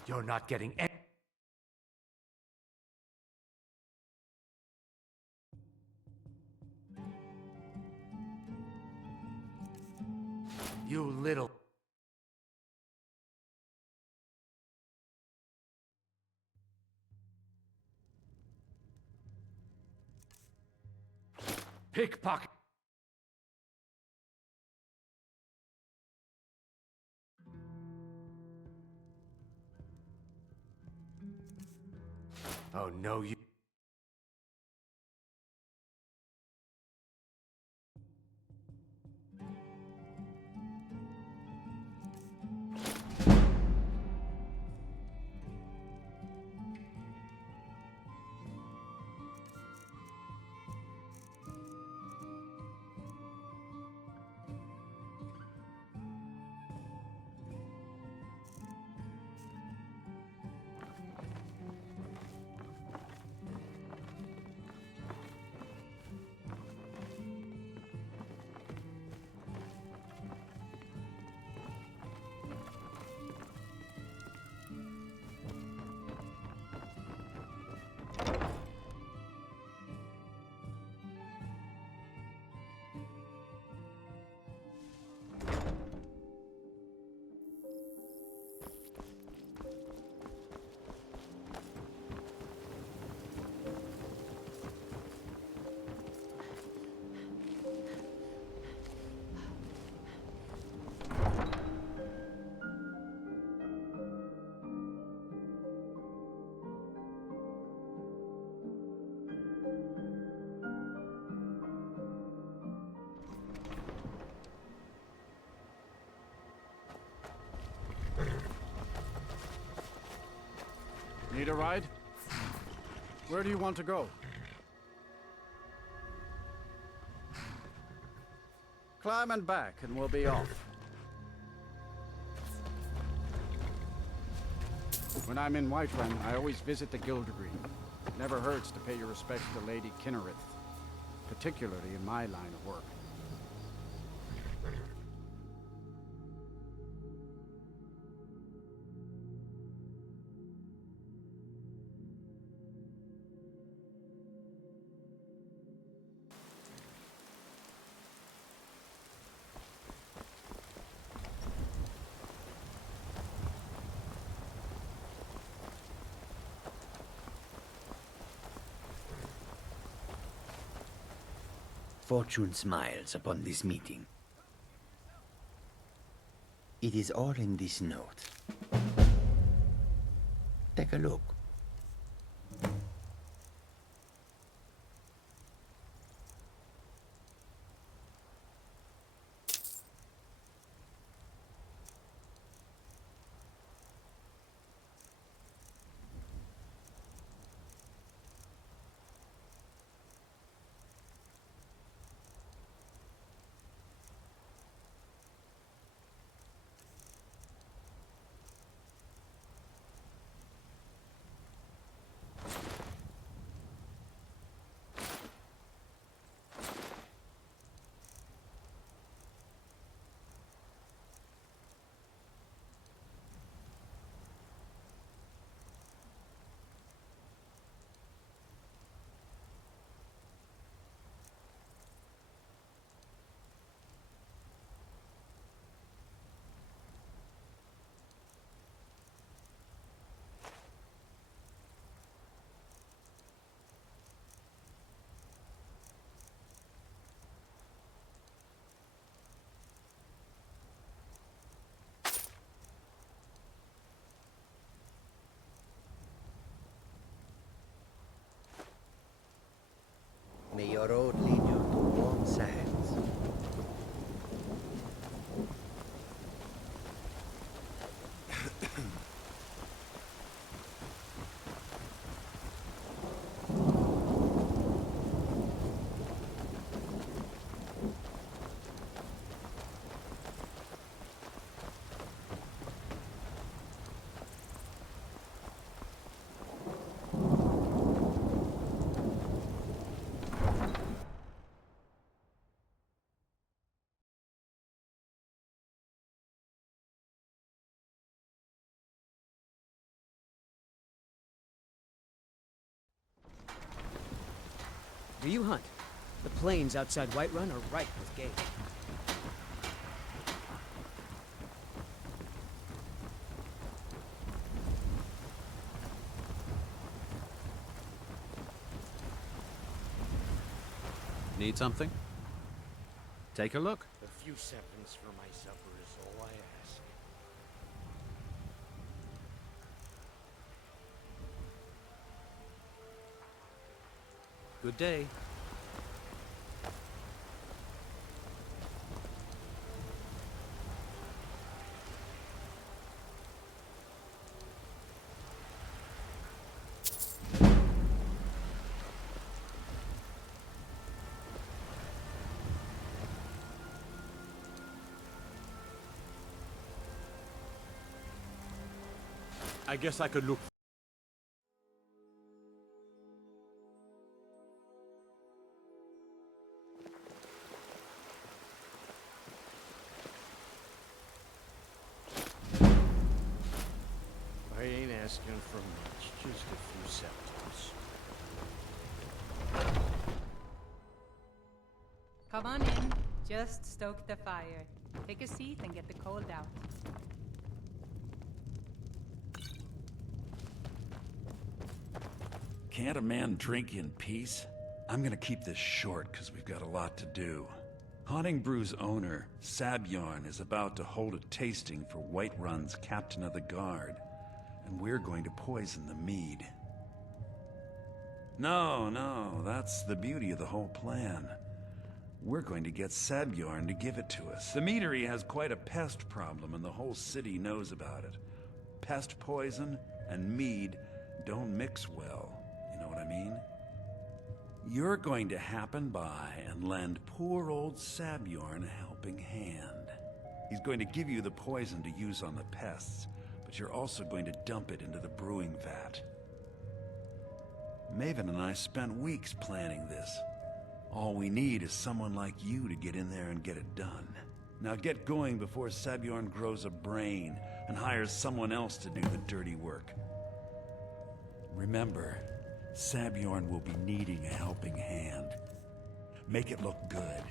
You're not getting any... You little... Pickpocket. Oh no, you... Need a ride? Where do you want to go? Climb and back, and we'll be off. When I'm in Whiterun, I always visit the Guild Green. It never hurts to pay your respects to Lady Kinnereth, particularly in my line of work. Fortune smiles upon this meeting. It is all in this note. Take a look. May your road lead you to warm sands. Do you hunt? The plains outside Whiterun are ripe with game. Need something? Take a look. A few seconds for my supper is all I ask. Good day. I guess I could look. I ain't asking for much, just a few seconds. Come on in. Just stoke the fire. Take a seat and get the cold out. Can't a man drink in peace? I'm gonna keep this short, because we've got a lot to do. Haunting Brew's owner, Sabjorn, is about to hold a tasting for Whiterun's Captain of the Guard, and we're going to poison the mead. No, that's the beauty of the whole plan. We're going to get Sabjorn to give it to us. The meadery has quite a pest problem, and the whole city knows about it. Pest poison and mead don't mix well. You know what I mean? You're going to happen by and lend poor old Sabjorn a helping hand. He's going to give you the poison to use on the pests, but you're also going to dump it into the brewing vat. Maven and I spent weeks planning this. All we need is someone like you to get in there and get it done. Now get going before Sabjorn grows a brain and hires someone else to do the dirty work. Remember, Sabjorn will be needing a helping hand. Make it look good.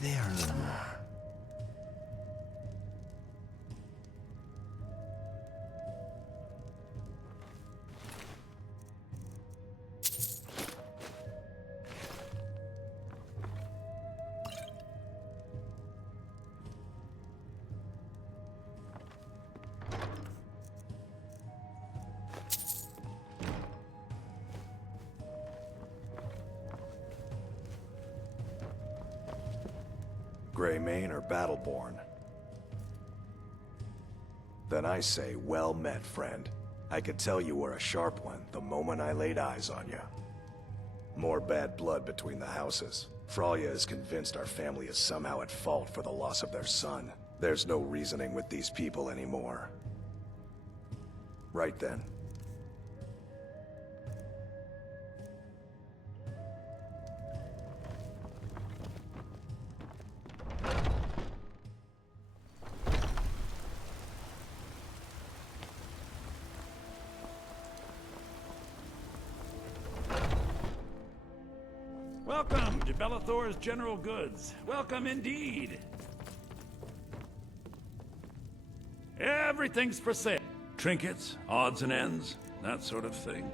There no more. Greymane or Battleborn? Then I say, well met, friend. I could tell you were a sharp one the moment I laid eyes on you. More bad blood between the houses. Fralya is convinced our family is somehow at fault for the loss of their son. There's no reasoning with these people anymore. Right then. Welcome to Bellathor's General Goods. Welcome indeed. Everything's for sale. Trinkets, odds and ends, that sort of thing.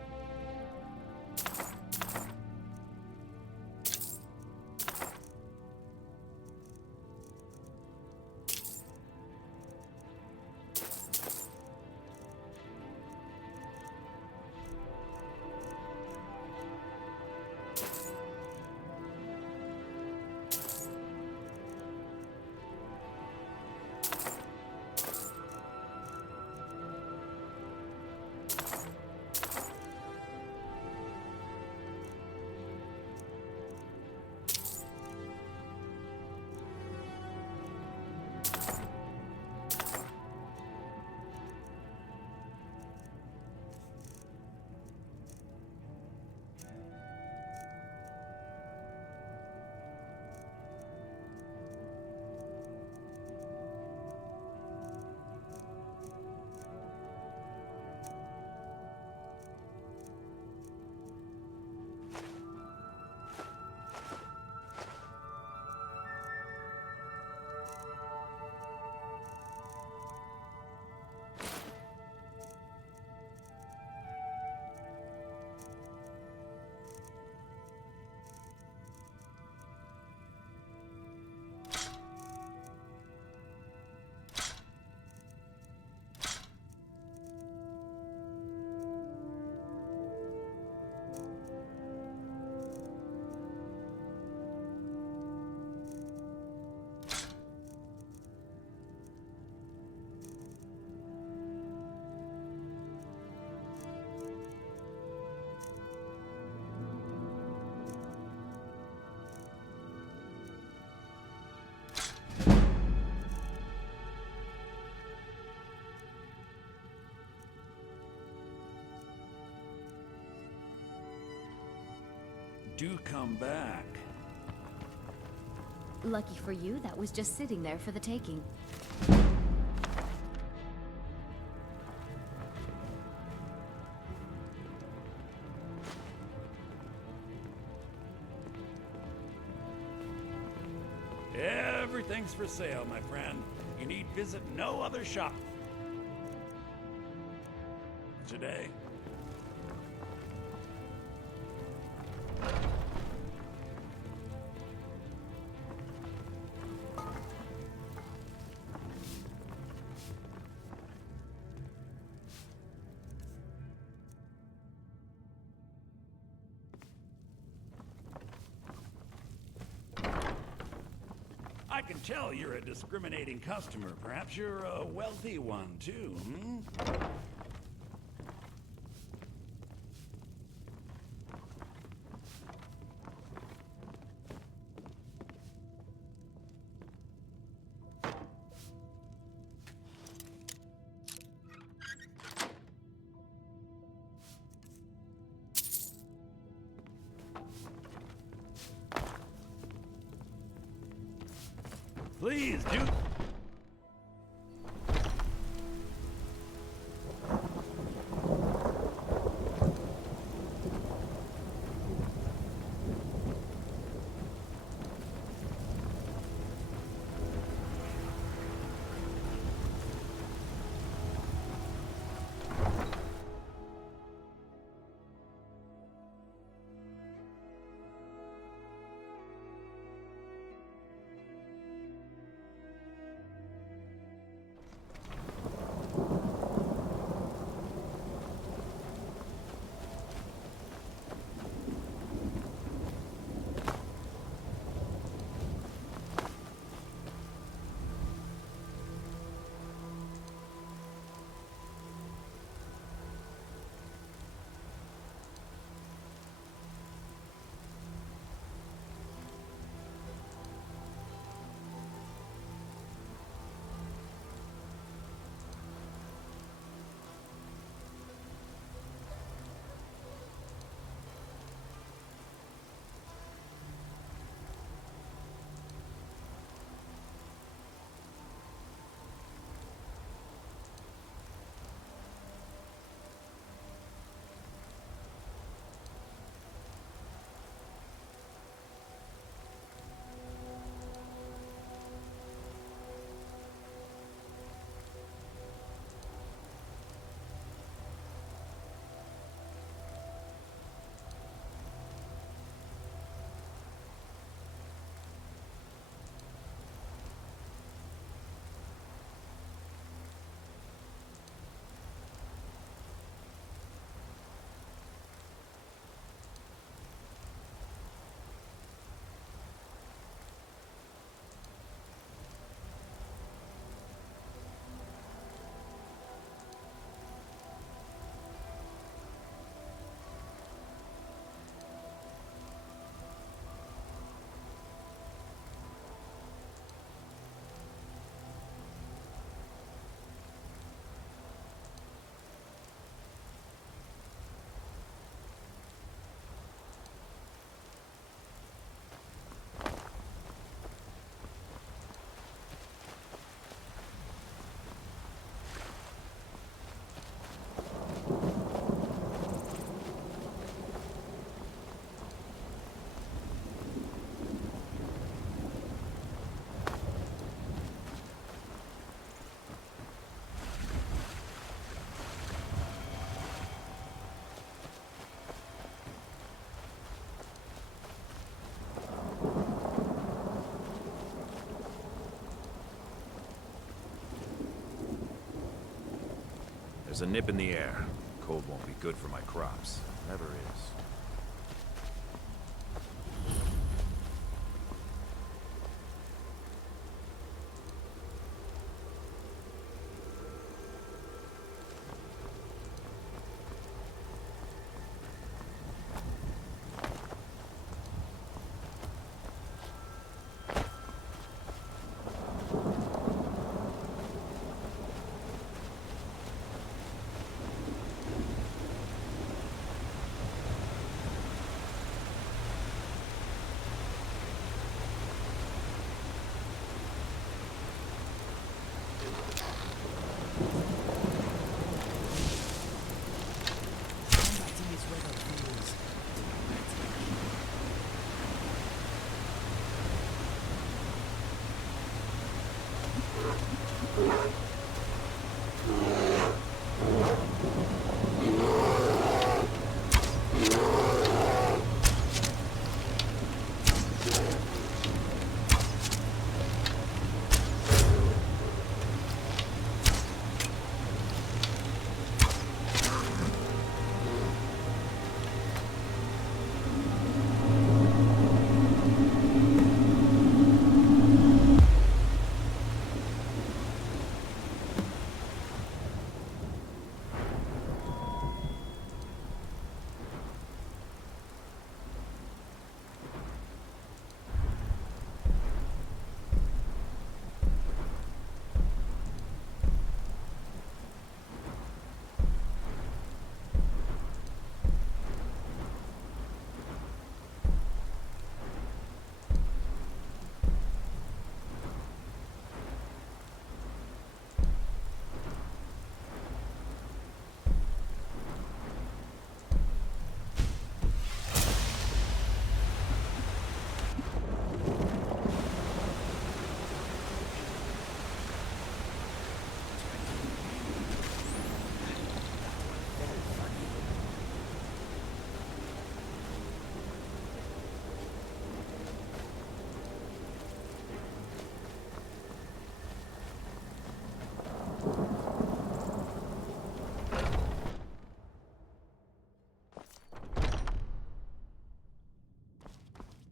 Do come back. Lucky for you, that was just sitting there for the taking. Everything's for sale, my friend. You need visit no other shop. Today. I can tell you're a discriminating customer. Perhaps you're a wealthy one, too, hmm? Please do. There's a nip in the air. Cold won't be good for my crops. Never is.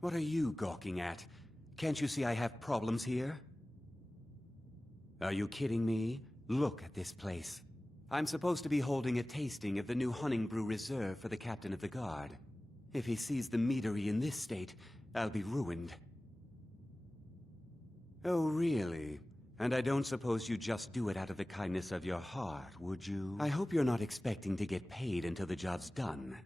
What are you gawking at? Can't you see I have problems here? Are you kidding me? Look at this place. I'm supposed to be holding a tasting of the new Hunting Brew reserved for the captain of the guard. If he sees the meadery in this state, I'll be ruined. Oh, really? And I don't suppose you just do it out of the kindness of your heart, would you? I hope you're not expecting to get paid until the job's done.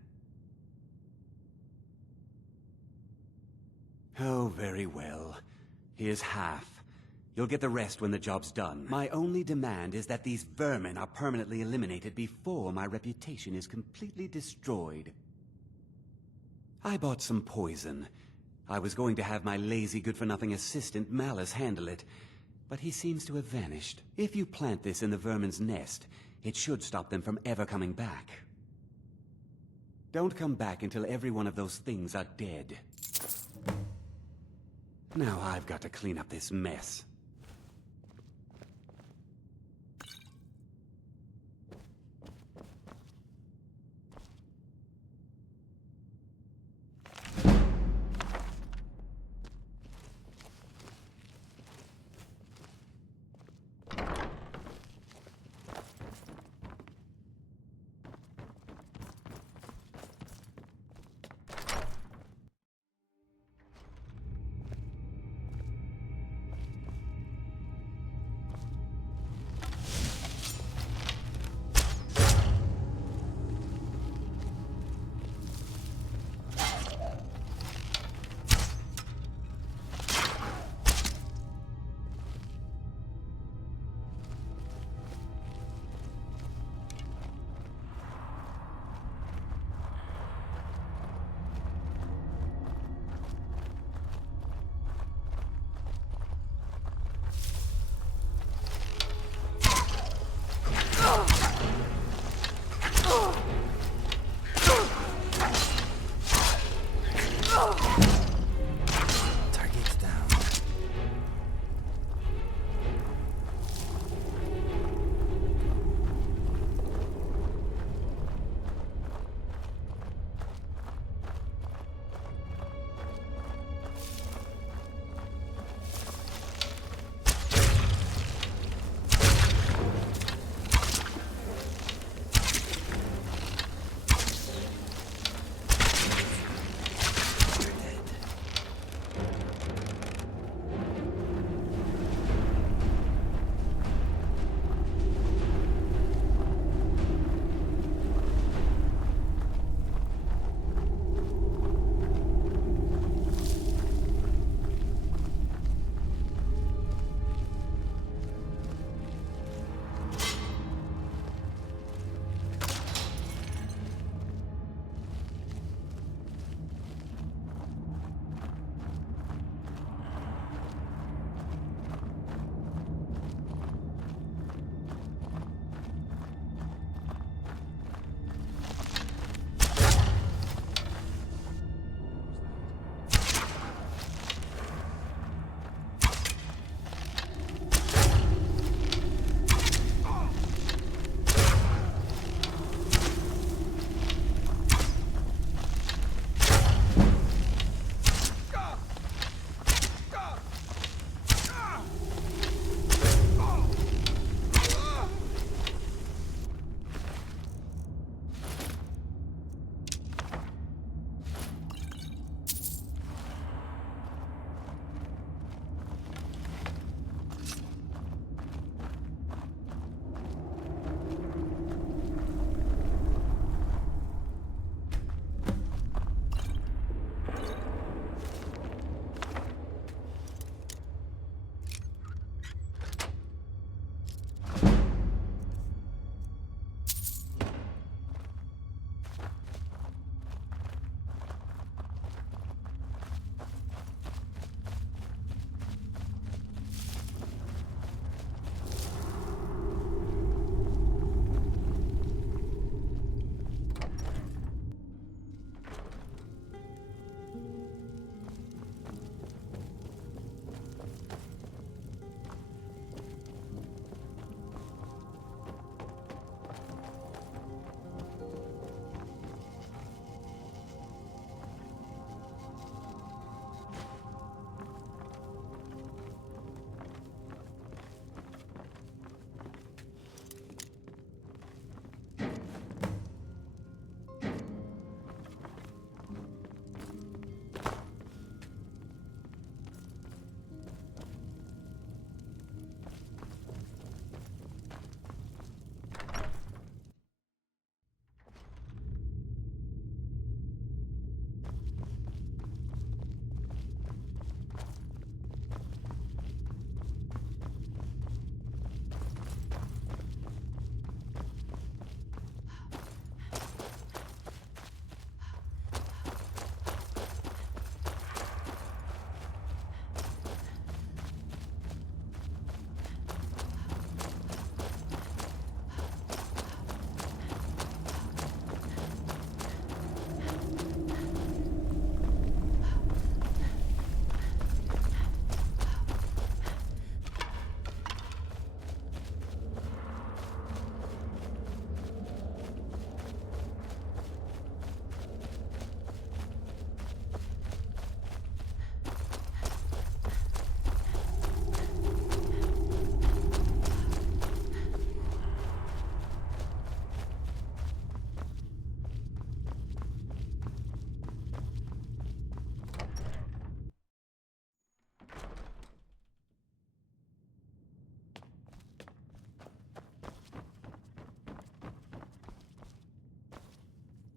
Oh, very well. Here's half. You'll get the rest when the job's done. My only demand is that these vermin are permanently eliminated before my reputation is completely destroyed. I bought some poison. I was going to have my lazy, good-for-nothing assistant Malice handle it, but he seems to have vanished. If you plant this in the vermin's nest, it should stop them from ever coming back. Don't come back until every one of those things are dead. Now I've got to clean up this mess.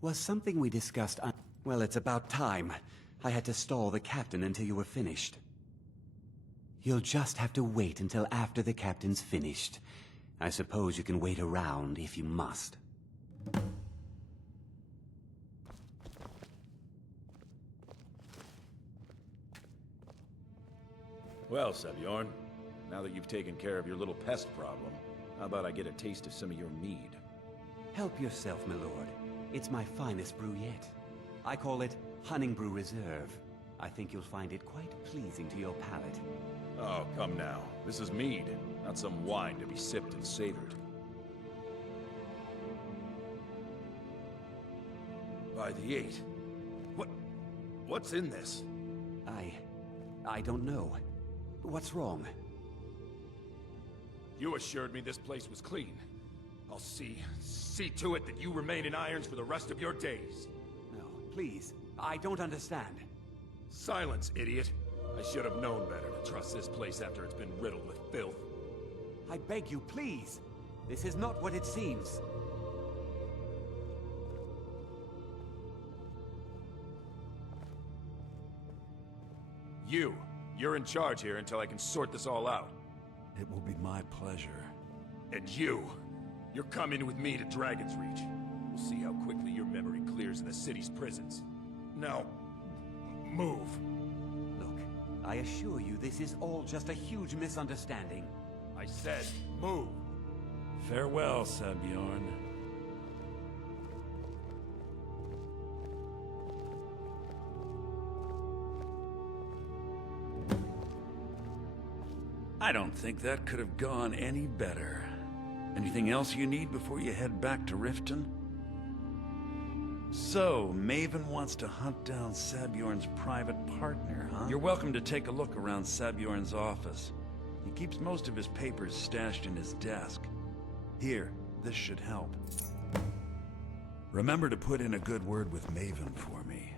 was something we discussed Well, it's about time. I had to stall the captain until you were finished. You'll just have to wait until after the captain's finished. I suppose you can wait around if you must. Well, Sabjorn, now that you've taken care of your little pest problem, how about I get a taste of some of your mead? Help yourself, my lord. It's my finest brew yet. I call it Honningbrew Reserve. I think you'll find it quite pleasing to your palate. Oh, come now. This is mead, not some wine to be sipped and savored. By the 8. What's in this? I don't know. What's wrong? You assured me this place was clean. I'll see to it that you remain in irons for the rest of your days. No, please. I don't understand. Silence, idiot. I should have known better to trust this place after it's been riddled with filth. I beg you, please. This is not what it seems. You're in charge here until I can sort this all out. It will be my pleasure. And you're coming with me to Dragon's Reach. We'll see how quickly your memory clears in the city's prisons. Now, move. Look, I assure you this is all just a huge misunderstanding. I said, move. Farewell, Sabjorn. I don't think that could have gone any better. Anything else you need before you head back to Riften? So, Maven wants to hunt down Sabjorn's private partner, huh? You're welcome to take a look around Sabjorn's office. He keeps most of his papers stashed in his desk. Here, this should help. Remember to put in a good word with Maven for me.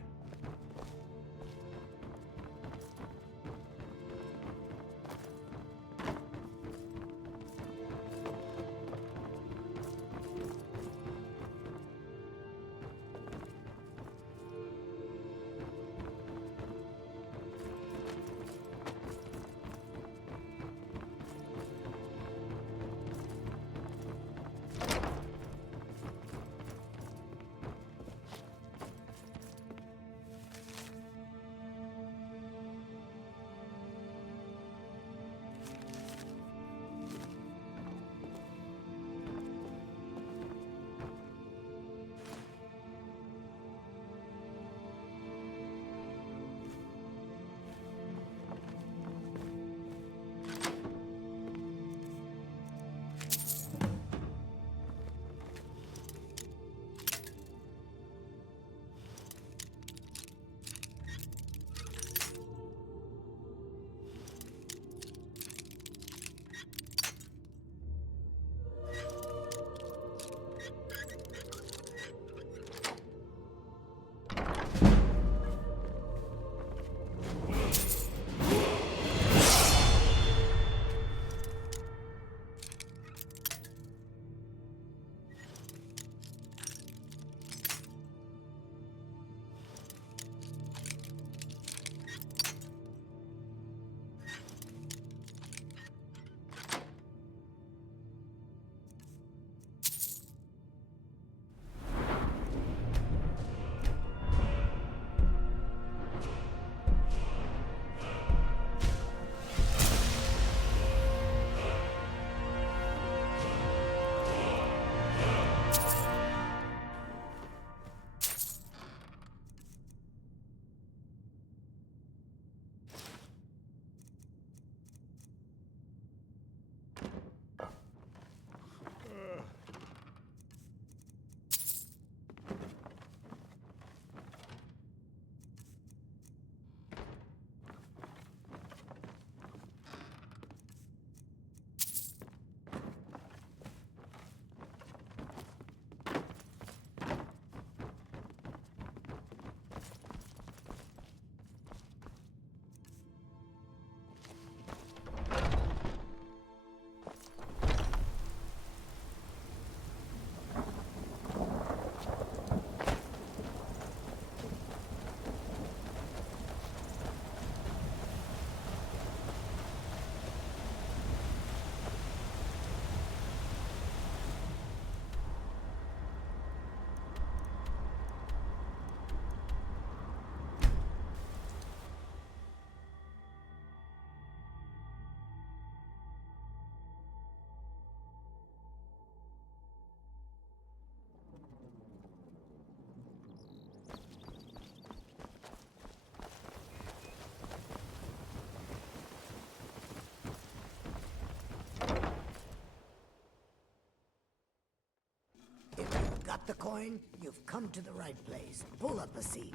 coin, you've come to the right place. Pull up a seat.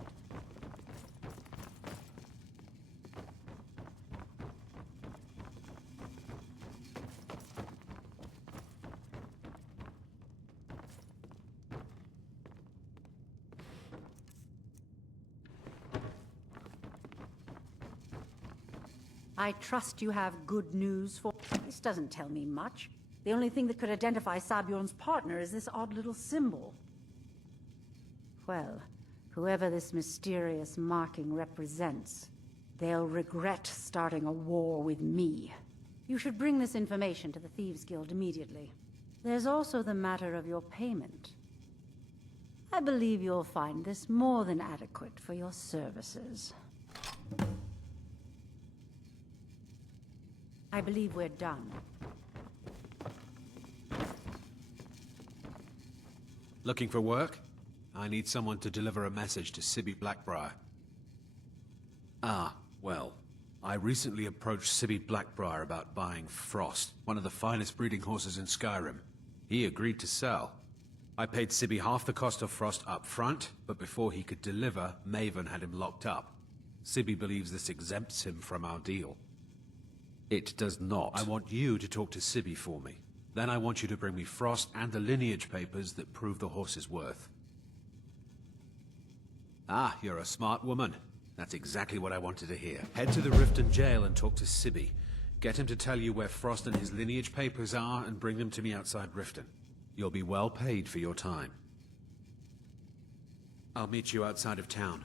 I trust you have good news for... This doesn't tell me much. The only thing that could identify Sabjorn's partner is this odd little symbol. Well, whoever this mysterious marking represents, they'll regret starting a war with me. You should bring this information to the Thieves Guild immediately. There's also the matter of your payment. I believe you'll find this more than adequate for your services. I believe we're done. Looking for work? I need someone to deliver a message to Sibby Blackbriar. Ah, well, I recently approached Sibby Blackbriar about buying Frost, one of the finest breeding horses in Skyrim. He agreed to sell. I paid Sibby half the cost of Frost up front, but before he could deliver, Maven had him locked up. Sibby believes this exempts him from our deal. It does not. I want you to talk to Sibby for me. Then I want you to bring me Frost and the lineage papers that prove the horse's worth. Ah, you're a smart woman. That's exactly what I wanted to hear. Head to the Riften jail and talk to Sibby. Get him to tell you where Frost and his lineage papers are and bring them to me outside Riften. You'll be well paid for your time. I'll meet you outside of town.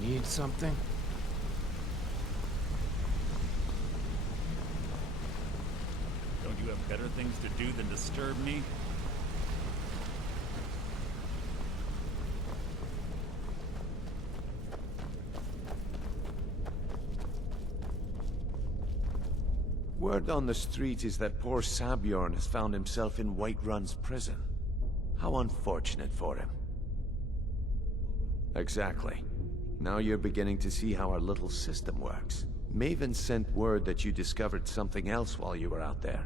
Need something? Don't you have better things to do than disturb me? Word on the street is that poor Sabjorn has found himself in Whiterun's prison. How unfortunate for him. Exactly. Now you're beginning to see how our little system works. Maven sent word that you discovered something else while you were out there.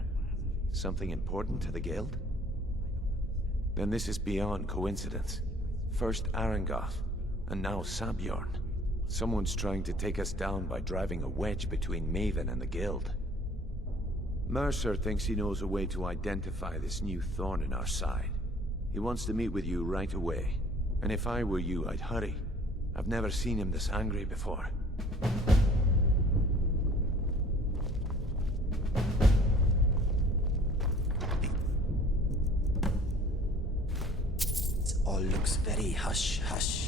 Something important to the Guild? Then this is beyond coincidence. First Arangoth, and now Sabjorn. Someone's trying to take us down by driving a wedge between Maven and the Guild. Mercer thinks he knows a way to identify this new thorn in our side. He wants to meet with you right away. And if I were you, I'd hurry. I've never seen him this angry before. It all looks very hush-hush.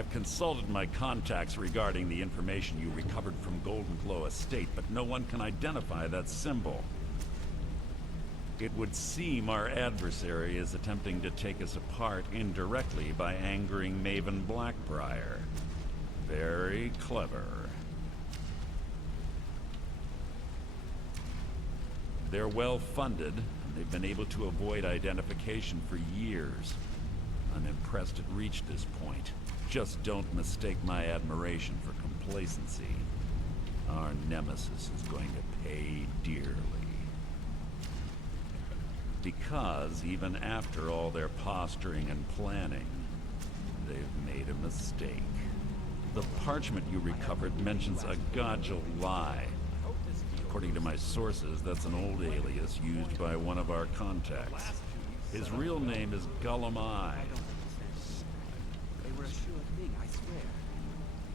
I've consulted my contacts regarding the information you recovered from Golden Glow Estate, but no one can identify that symbol. It would seem our adversary is attempting to take us apart indirectly by angering Maven Blackbriar. Very clever. They're well funded, and they've been able to avoid identification for years. I'm impressed it reached this point. Just don't mistake my admiration for complacency. Our nemesis is going to pay dearly. Because even after all their posturing and planning, they've made a mistake. The parchment you recovered mentions a Godjal lie. According to my sources, that's an old alias used by one of our contacts. His real name is Gullumai. They were a sure thing, I swear.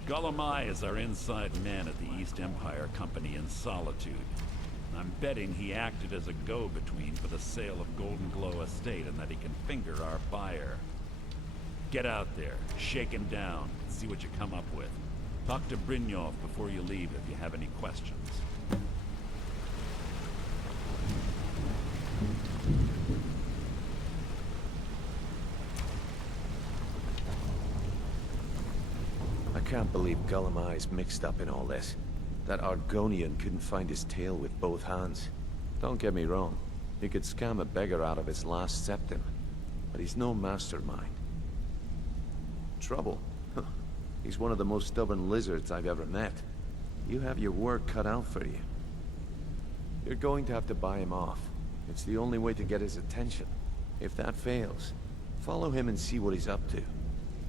Gullumai is our inside man at the East Empire Company in Solitude. I'm betting he acted as a go-between for the sale of Golden Glow Estate and that he can finger our buyer. Get out there, shake him down, see what you come up with. Talk to Brynjolf before you leave if you have any questions. I can't believe Gullumai's mixed up in all this. That Argonian couldn't find his tail with both hands. Don't get me wrong, he could scam a beggar out of his last septim, but he's no mastermind. Trouble? Huh. He's one of the most stubborn lizards I've ever met. You have your work cut out for you. You're going to have to buy him off. It's the only way to get his attention. If that fails, follow him and see what he's up to.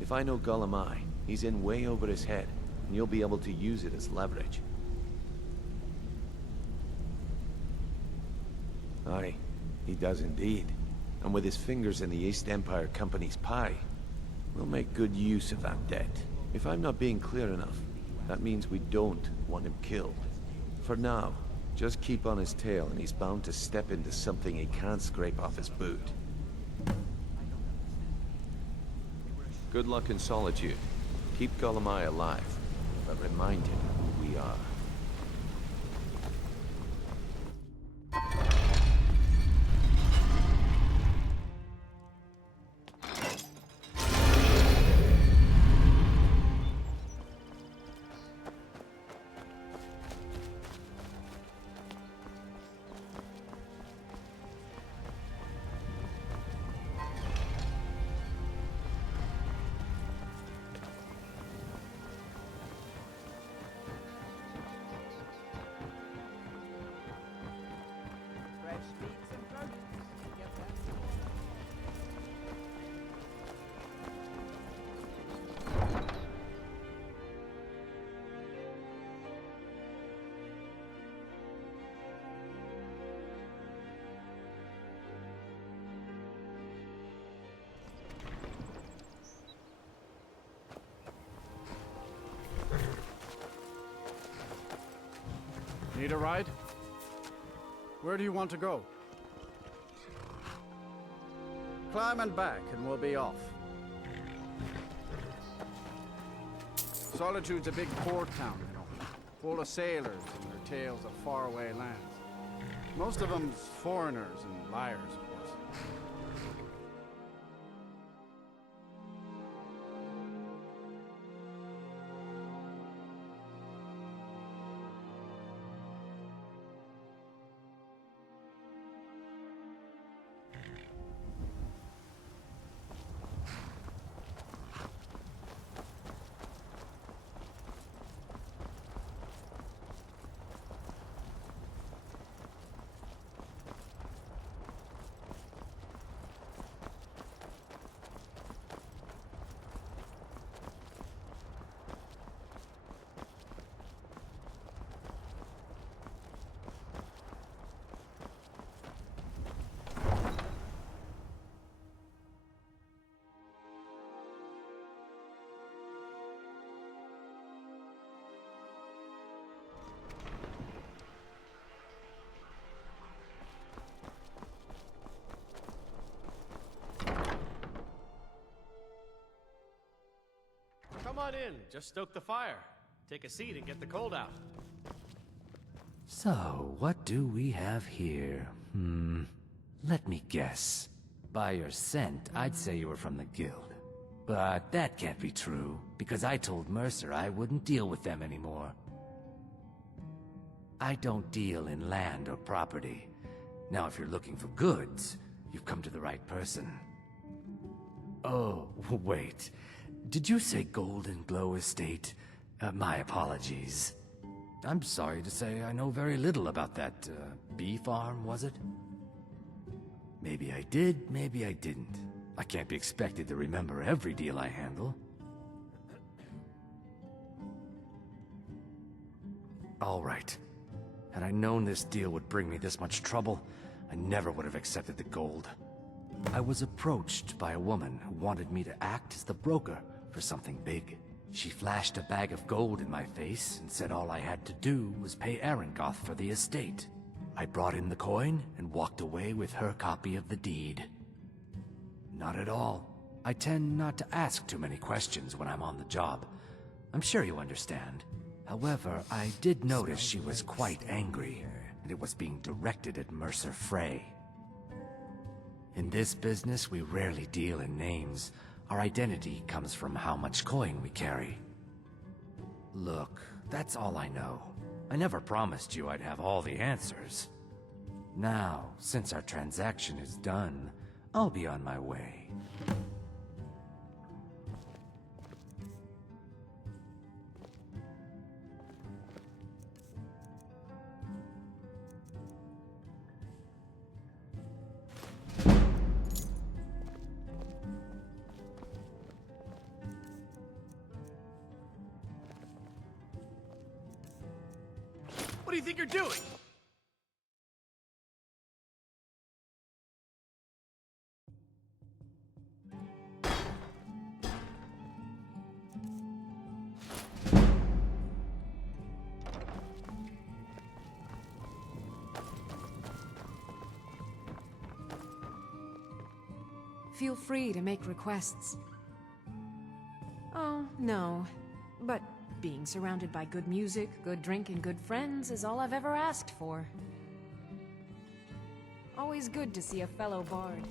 If I know Gullumai, he's in way over his head, and you'll be able to use it as leverage. Aye, he does indeed. And with his fingers in the East Empire Company's pie, we'll make good use of that debt. If I'm not being clear enough, that means we don't want him killed. For now, just keep on his tail and he's bound to step into something he can't scrape off his boot. Good luck in Solitude. Keep Gullumai alive, but remind him who we are. Fresh meats and produce. Get that. Need a ride? Where do you want to go? Climb and back and we'll be off. Solitude's a big port town, you know, full of sailors and their tales of faraway lands. Most of them's foreigners and liars, of course. Come on in, just stoke the fire. Take a seat and get the cold out. So, what do we have here? Let me guess. By your scent, I'd say you were from the guild. But that can't be true, because I told Mercer I wouldn't deal with them anymore. I don't deal in land or property. Now, if you're looking for goods, you've come to the right person. Oh, wait. Did you say Golden Glow Estate? My apologies. I'm sorry to say I know very little about that, bee farm, was it? Maybe I did, maybe I didn't. I can't be expected to remember every deal I handle. All right. Had I known this deal would bring me this much trouble, I never would have accepted the gold. I was approached by a woman who wanted me to act as the broker for something big. She flashed a bag of gold in my face and said all I had to do was pay Arangoth for the estate. I brought in the coin and walked away with her copy of the deed. Not at all. I tend not to ask too many questions when I'm on the job. I'm sure you understand. However, I did notice she was quite angry, and it was being directed at Mercer Frey. In this business, we rarely deal in names. Our identity comes from how much coin we carry. Look, that's all I know. I never promised you I'd have all the answers. Now, since our transaction is done, I'll be on my way. What do you think you're doing? Feel free to make requests. Oh, no. But being surrounded by good music, good drink, and good friends is all I've ever asked for. Always good to see a fellow bard.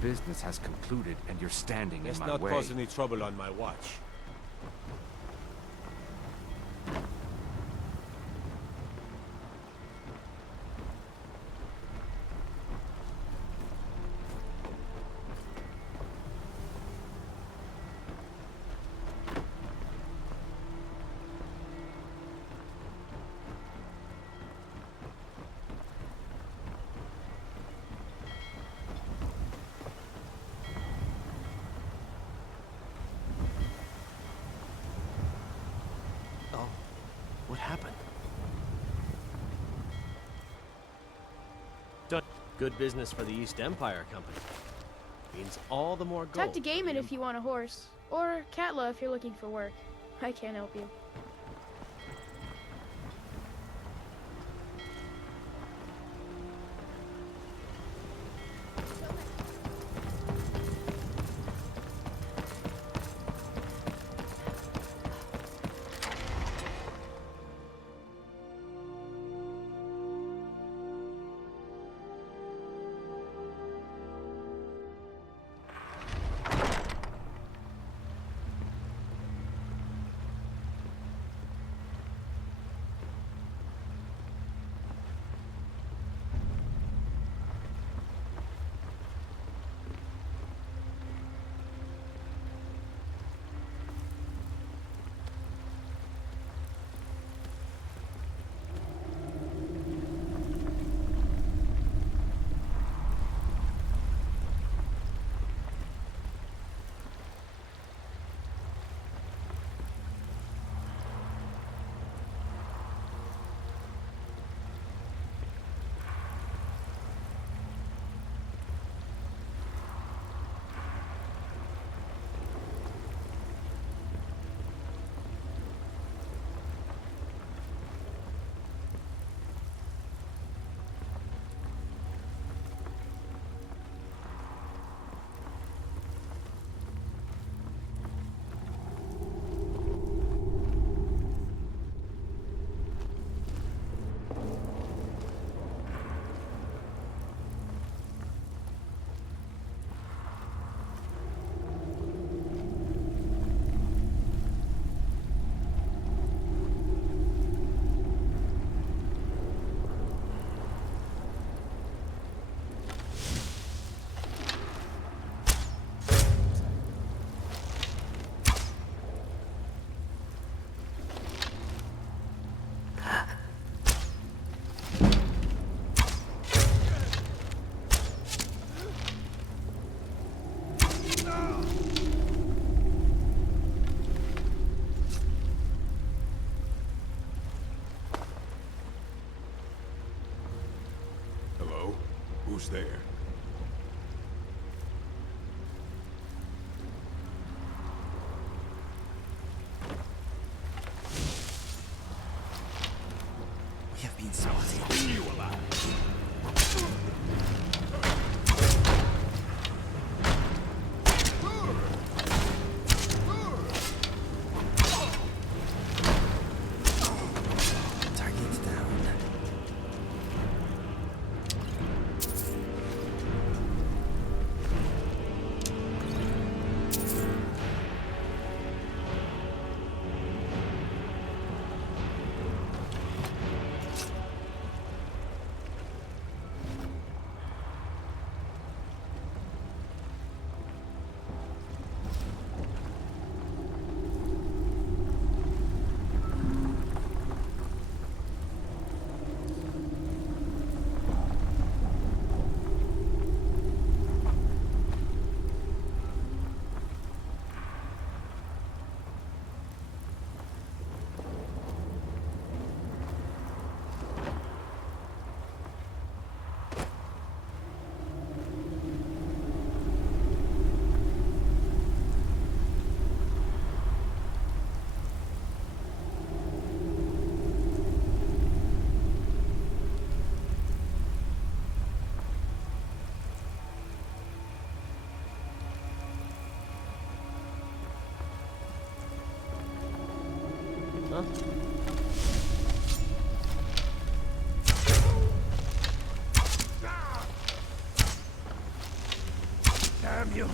business has concluded and you're standing Let's in my not way. cause any trouble on my watch. What happened? Done. Good business for the East Empire Company. Means all the more gold. Talk to Gaiman if you want a horse. Or Katla if you're looking for work. I can't help you. Who's there? We have been spotted. You alive? Target's down. damn you!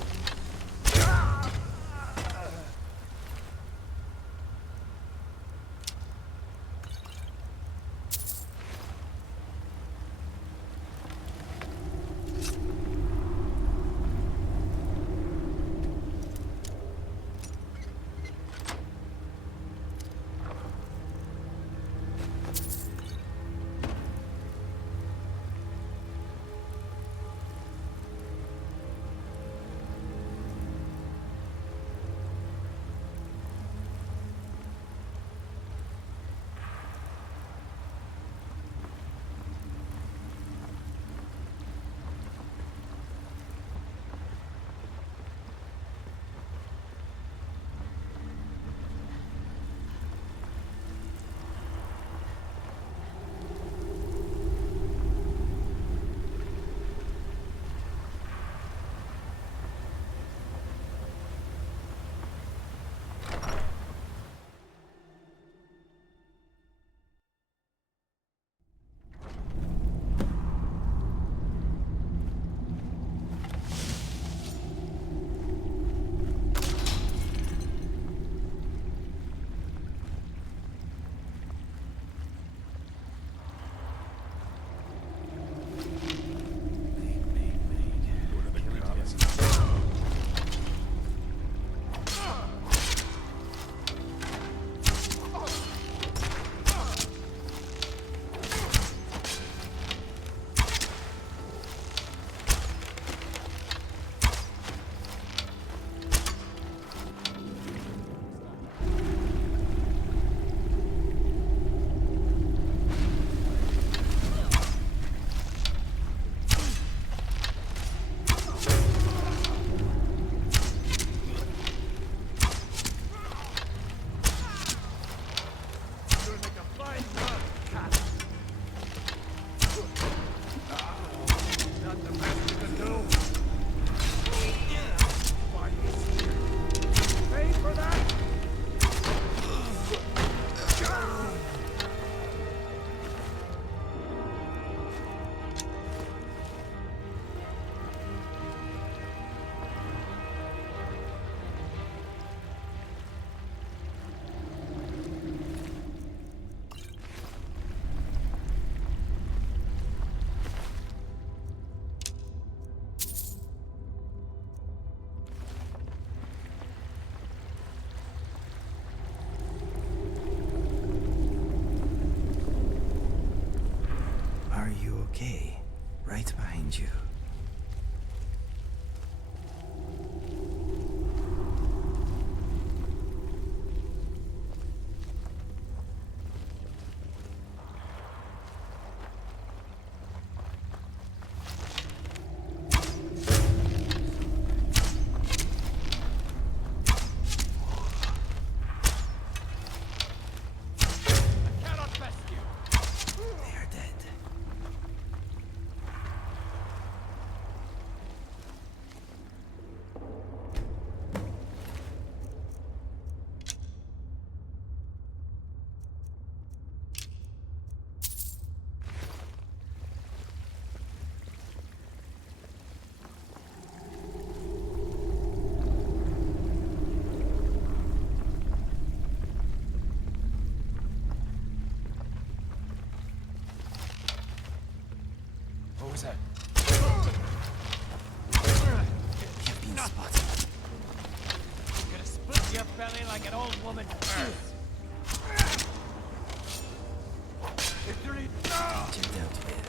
Okay, right behind you. What was that? You've been spotted. Gonna split your belly like an old woman. Victory now! You're dealt with.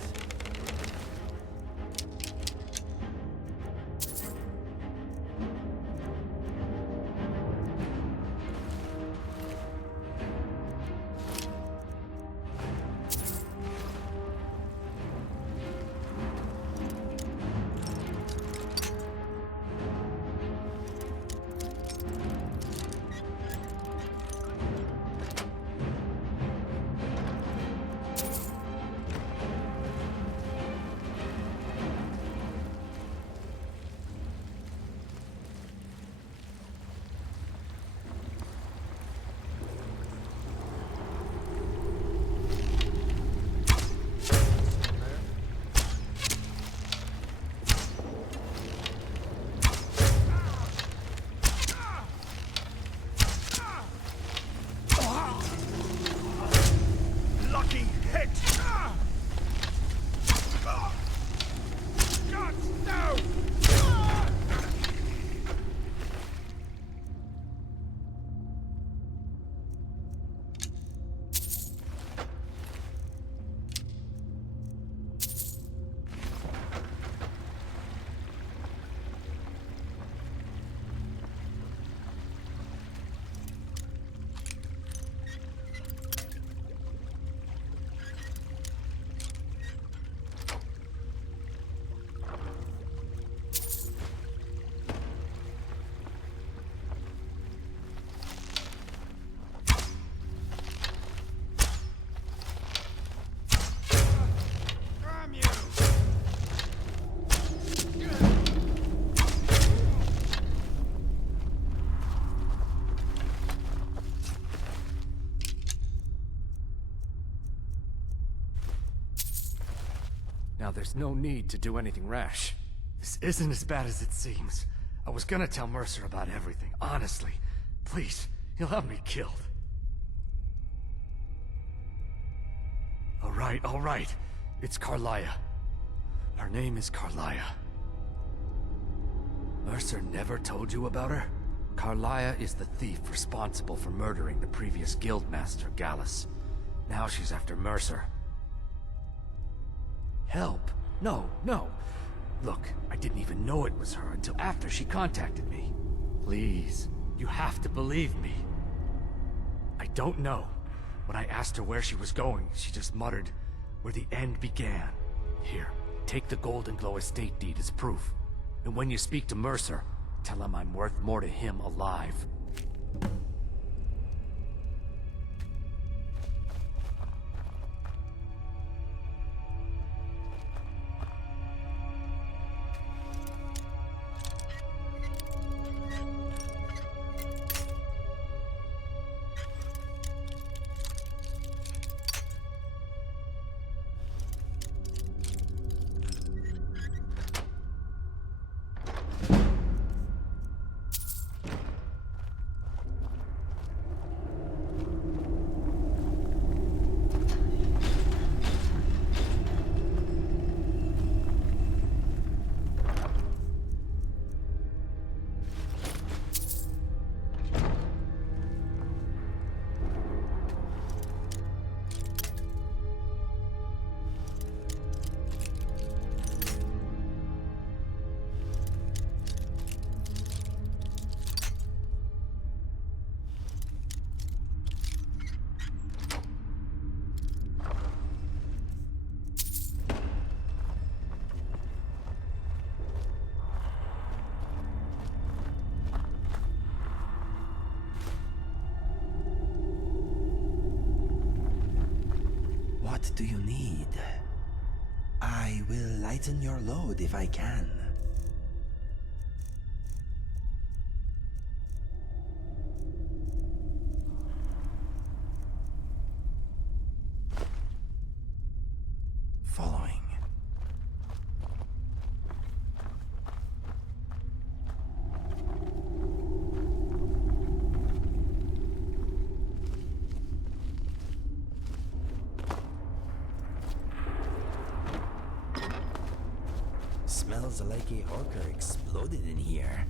there's no need to do anything rash. This isn't as bad as it seems. I was gonna tell Mercer about everything, honestly. Please, he'll have me killed. All right. It's Carlia. Her name is Carlia. Mercer never told you about her? Carlia is the thief responsible for murdering the previous guildmaster, Gallus. Now she's after Mercer. Help? No. Look, I didn't even know it was her until after she contacted me. Please, you have to believe me. I don't know. When I asked her where she was going, she just muttered, "Where the end began." Here, take the Golden Glow estate deed as proof. And when you speak to Mercer, tell him I'm worth more to him alive. What do you need? I will lighten your load if I can. Following. Smells like a hawker exploded in here.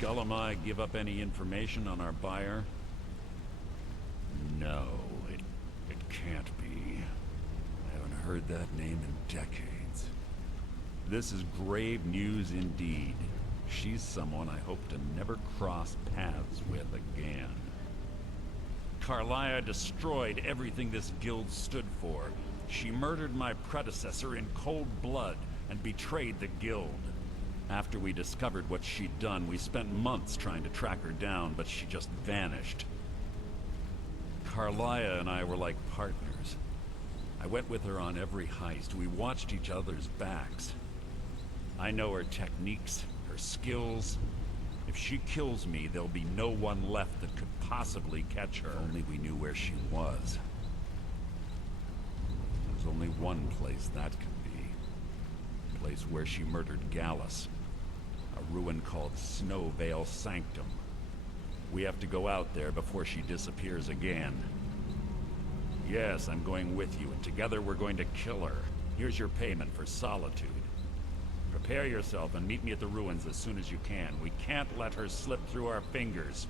Gullumai give up any information on our buyer? No, it can't be. I haven't heard that name in decades. This is grave news indeed. She's someone I hope to never cross paths with again. Carlia destroyed everything this guild stood for. She murdered my predecessor in cold blood and betrayed the guild. After we discovered what she'd done, we spent months trying to track her down, but she just vanished. Carlia and I were like partners. I went with her on every heist. We watched each other's backs. I know her techniques, her skills. If she kills me, there'll be no one left that could possibly catch her. If only we knew where she was. There's only one place that could be. The place where she murdered Gallus. A ruin called Snowvale Sanctum. We have to go out there before she disappears again. Yes, I'm going with you, and together we're going to kill her. Here's your payment for solitude. Prepare yourself and meet me at the ruins as soon as you can. We can't let her slip through our fingers.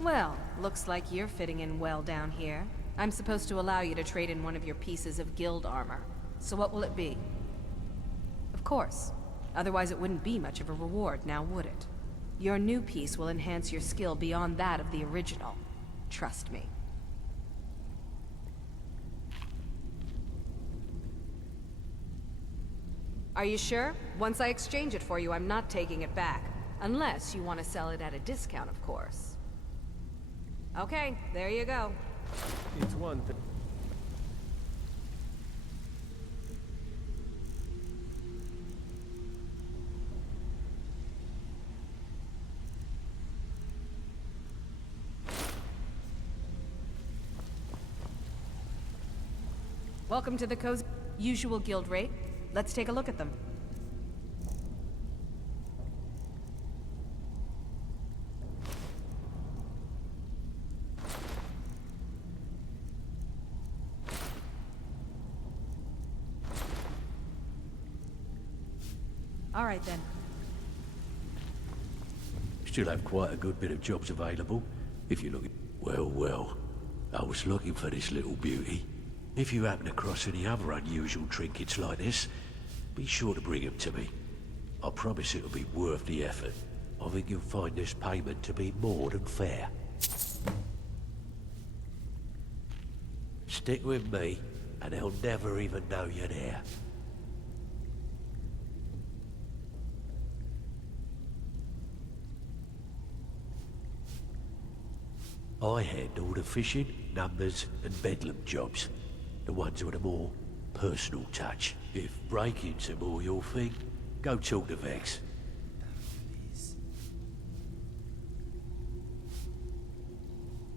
Well, looks like you're fitting in well down here. I'm supposed to allow you to trade in one of your pieces of guild armor. So what will it be? Of course. Otherwise it wouldn't be much of a reward, now would it? Your new piece will enhance your skill beyond that of the original. Trust me. Are you sure? Once I exchange it for you, I'm not taking it back. Unless you want to sell it at a discount, of course. Okay, there you go. It's one thing. Welcome to the cozy usual guild rate. Let's take a look at them. All right, then. Still have quite a good bit of jobs available, if you're looking... Well, I was looking for this little beauty. If you happen across any other unusual trinkets like this, be sure to bring them to me. I promise it'll be worth the effort. I think you'll find this payment to be more than fair. Stick with me, and they'll never even know you're there. I handle the fishing, numbers, and bedlam jobs. The ones with a more personal touch. If break-ins are more your thing, go talk to Vex.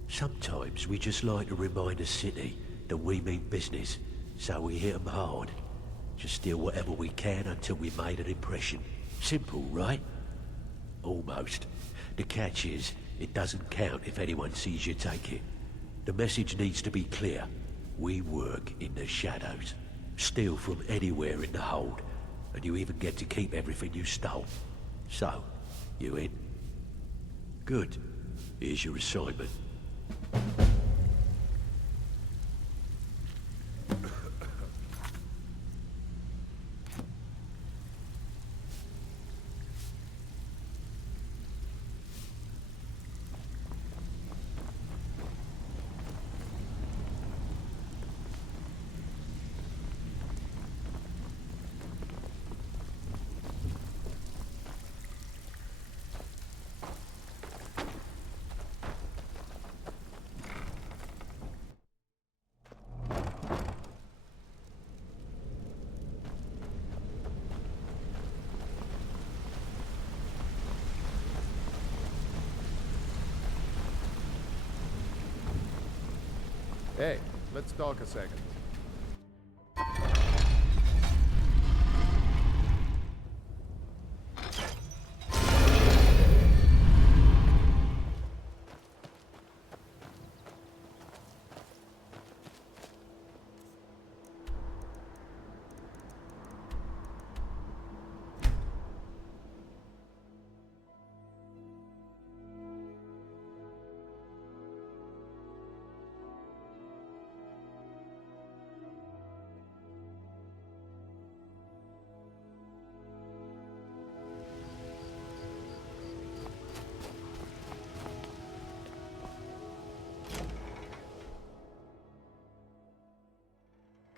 Sometimes we just like to remind the city that we mean business, so we hit 'em hard. Just steal whatever we can until we made an impression. Simple, right? Almost. The catch is, it doesn't count if anyone sees you take it. The message needs to be clear. We work in the shadows. Steal from anywhere in the hold. And you even get to keep everything you stole. So, you in? Good. Here's your assignment. Hey, let's talk a second.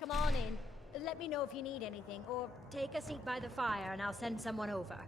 Come on in. Let me know if you need anything, or take a seat by the fire and I'll send someone over.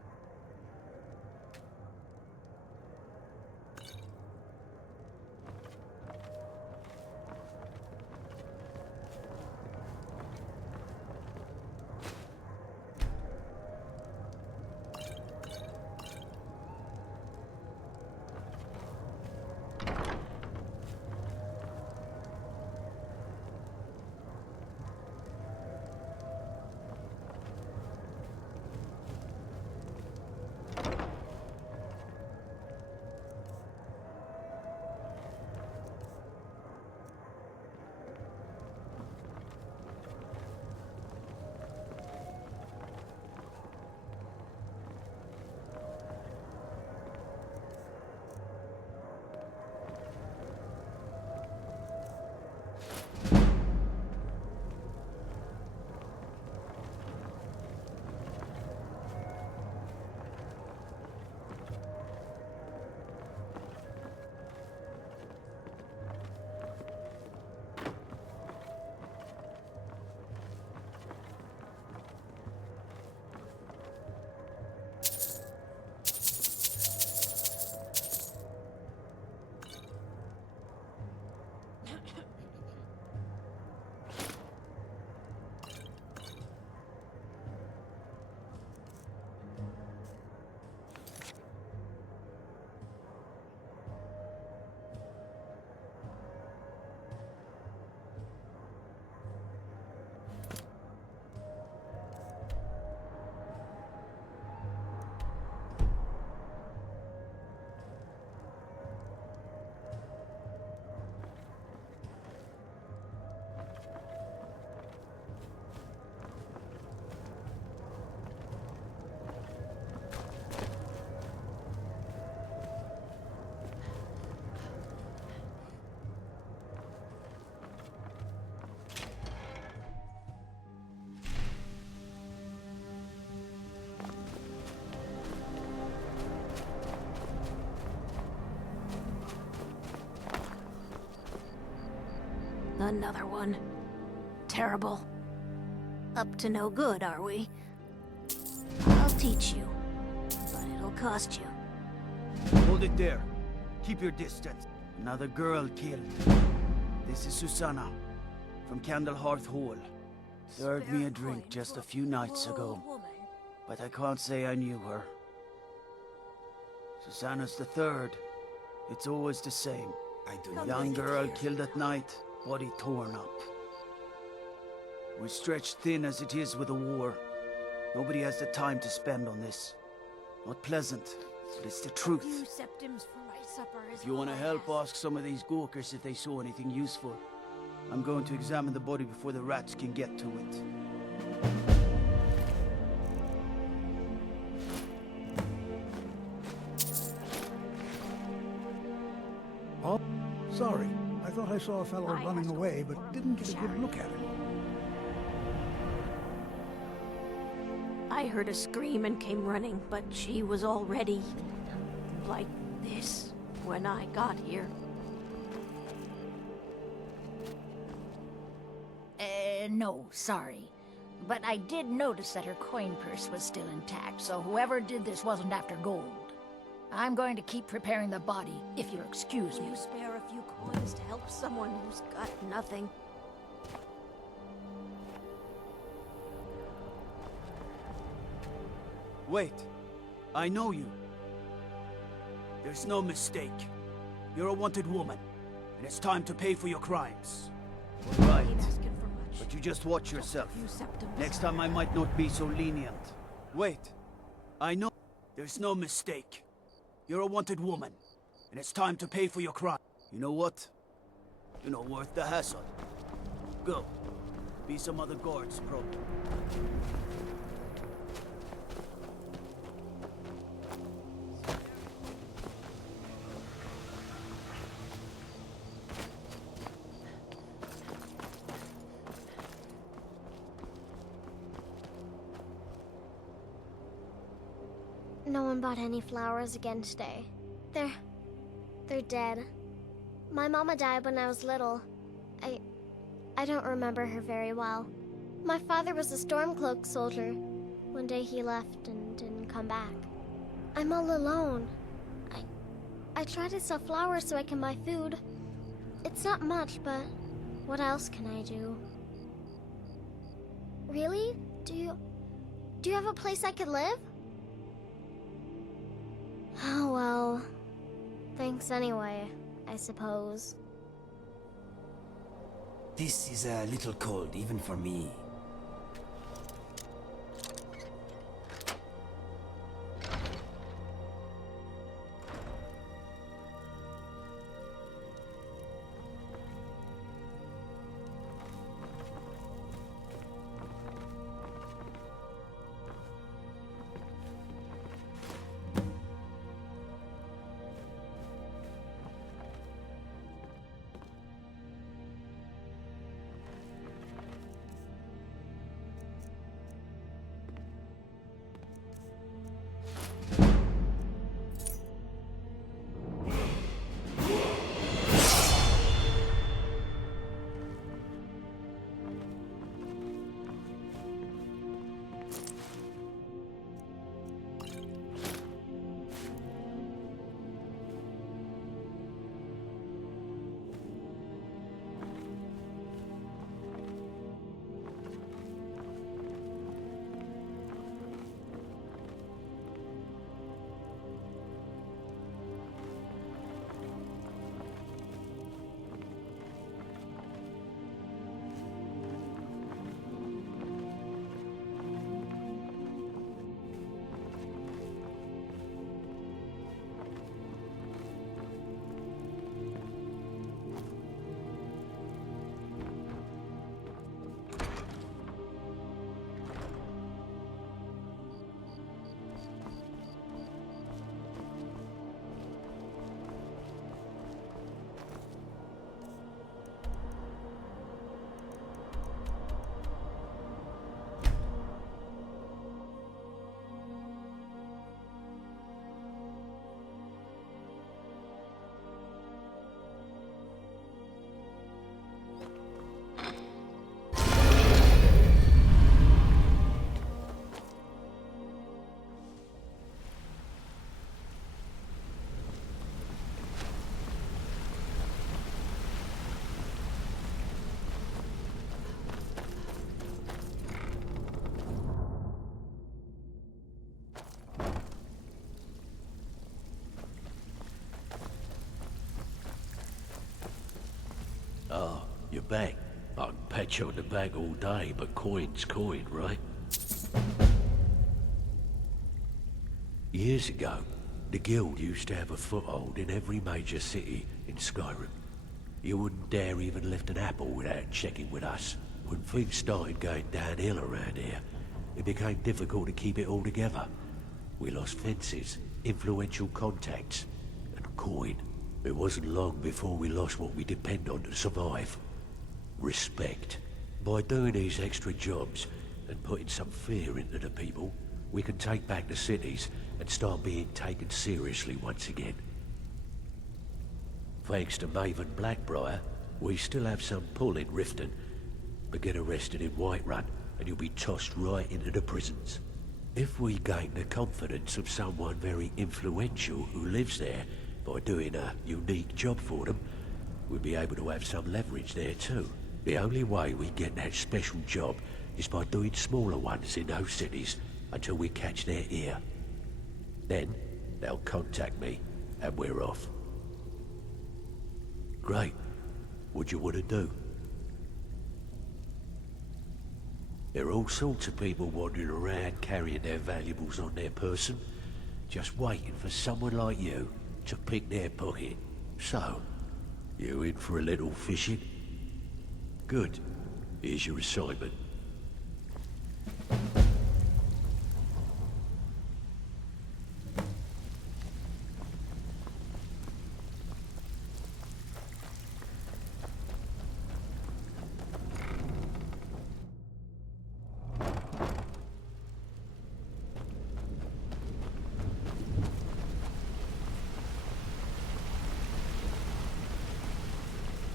Another one. Terrible. Up to no good, are we? I'll teach you, but it'll cost you. Hold it there. Keep your distance. Another girl killed. This is Susanna, from Candlehearth Hall. Served me a drink just a few nights ago, but I can't say I knew her. Susanna's the third. It's always the same. Young girl killed at night, body torn up. We're stretched thin as it is with the war. Nobody has the time to spend on this. Not pleasant, but it's the truth. If you want to help, ask some of these Gawkers if they saw anything useful. I'm going to examine the body before the rats can get to it. Oh, sorry. I thought I saw a fellow running away, but didn't get a good look at him. I heard a scream and came running, but she was already like this when I got here. No, sorry. But I did notice that her coin purse was still intact, so whoever did this wasn't after gold. I'm going to keep preparing the body, if you'll excuse me. You spare a few coins to help someone who's got nothing. Wait. I know you. There's no mistake. You're a wanted woman, and it's time to pay for your crimes. Right. But you just watch yourself. Next time I might not be so lenient. Wait. I know. There's no mistake. You're a wanted woman. And it's time to pay for your crime. You know what? You're not worth the hassle. Go. Be some other guard's problem. No one bought any flowers again today. They're dead. My mama died when I was little. I don't remember her very well. My father was a Stormcloak soldier. One day he left and didn't come back. I'm all alone. I try to sell flowers so I can buy food. It's not much, but what else can I do? Really? Do you have a place I could live? Oh, well, thanks anyway, I suppose. This is a little cold, even for me. Ah, you're back. I can pat you on the back all day, but coin's coin, right? Years ago, the guild used to have a foothold in every major city in Skyrim. You wouldn't dare even lift an apple without checking with us. When things started going downhill around here, it became difficult to keep it all together. We lost fences, influential contacts, and coin. It wasn't long before we lost what we depend on to survive. Respect. By doing these extra jobs and putting some fear into the people, we can take back the cities and start being taken seriously once again. Thanks to Maven Blackbriar, we still have some pull in Riften, but get arrested in Whiterun and you'll be tossed right into the prisons. If we gain the confidence of someone very influential who lives there by doing a unique job for them, we'll be able to have some leverage there too. The only way we get that special job is by doing smaller ones in those cities until we catch their ear. Then, they'll contact me, and we're off. Great. What do you want to do? There are all sorts of people wandering around carrying their valuables on their person, just waiting for someone like you to pick their pocket. So, you in for a little fishing? Good. Here's your assignment.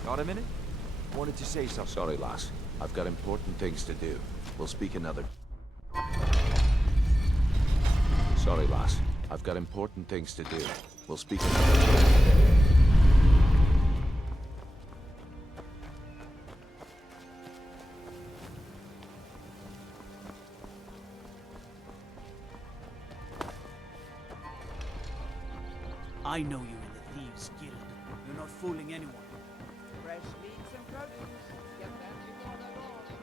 Got a minute? Wanted to say something. Sorry, lass. I've got important things to do. We'll speak another... Sorry, lass. I've got important things to do. We'll speak another... I know you're in the Thieves' Guild. You're not fooling anyone. Fresh meats and produce. Get that before they're gone.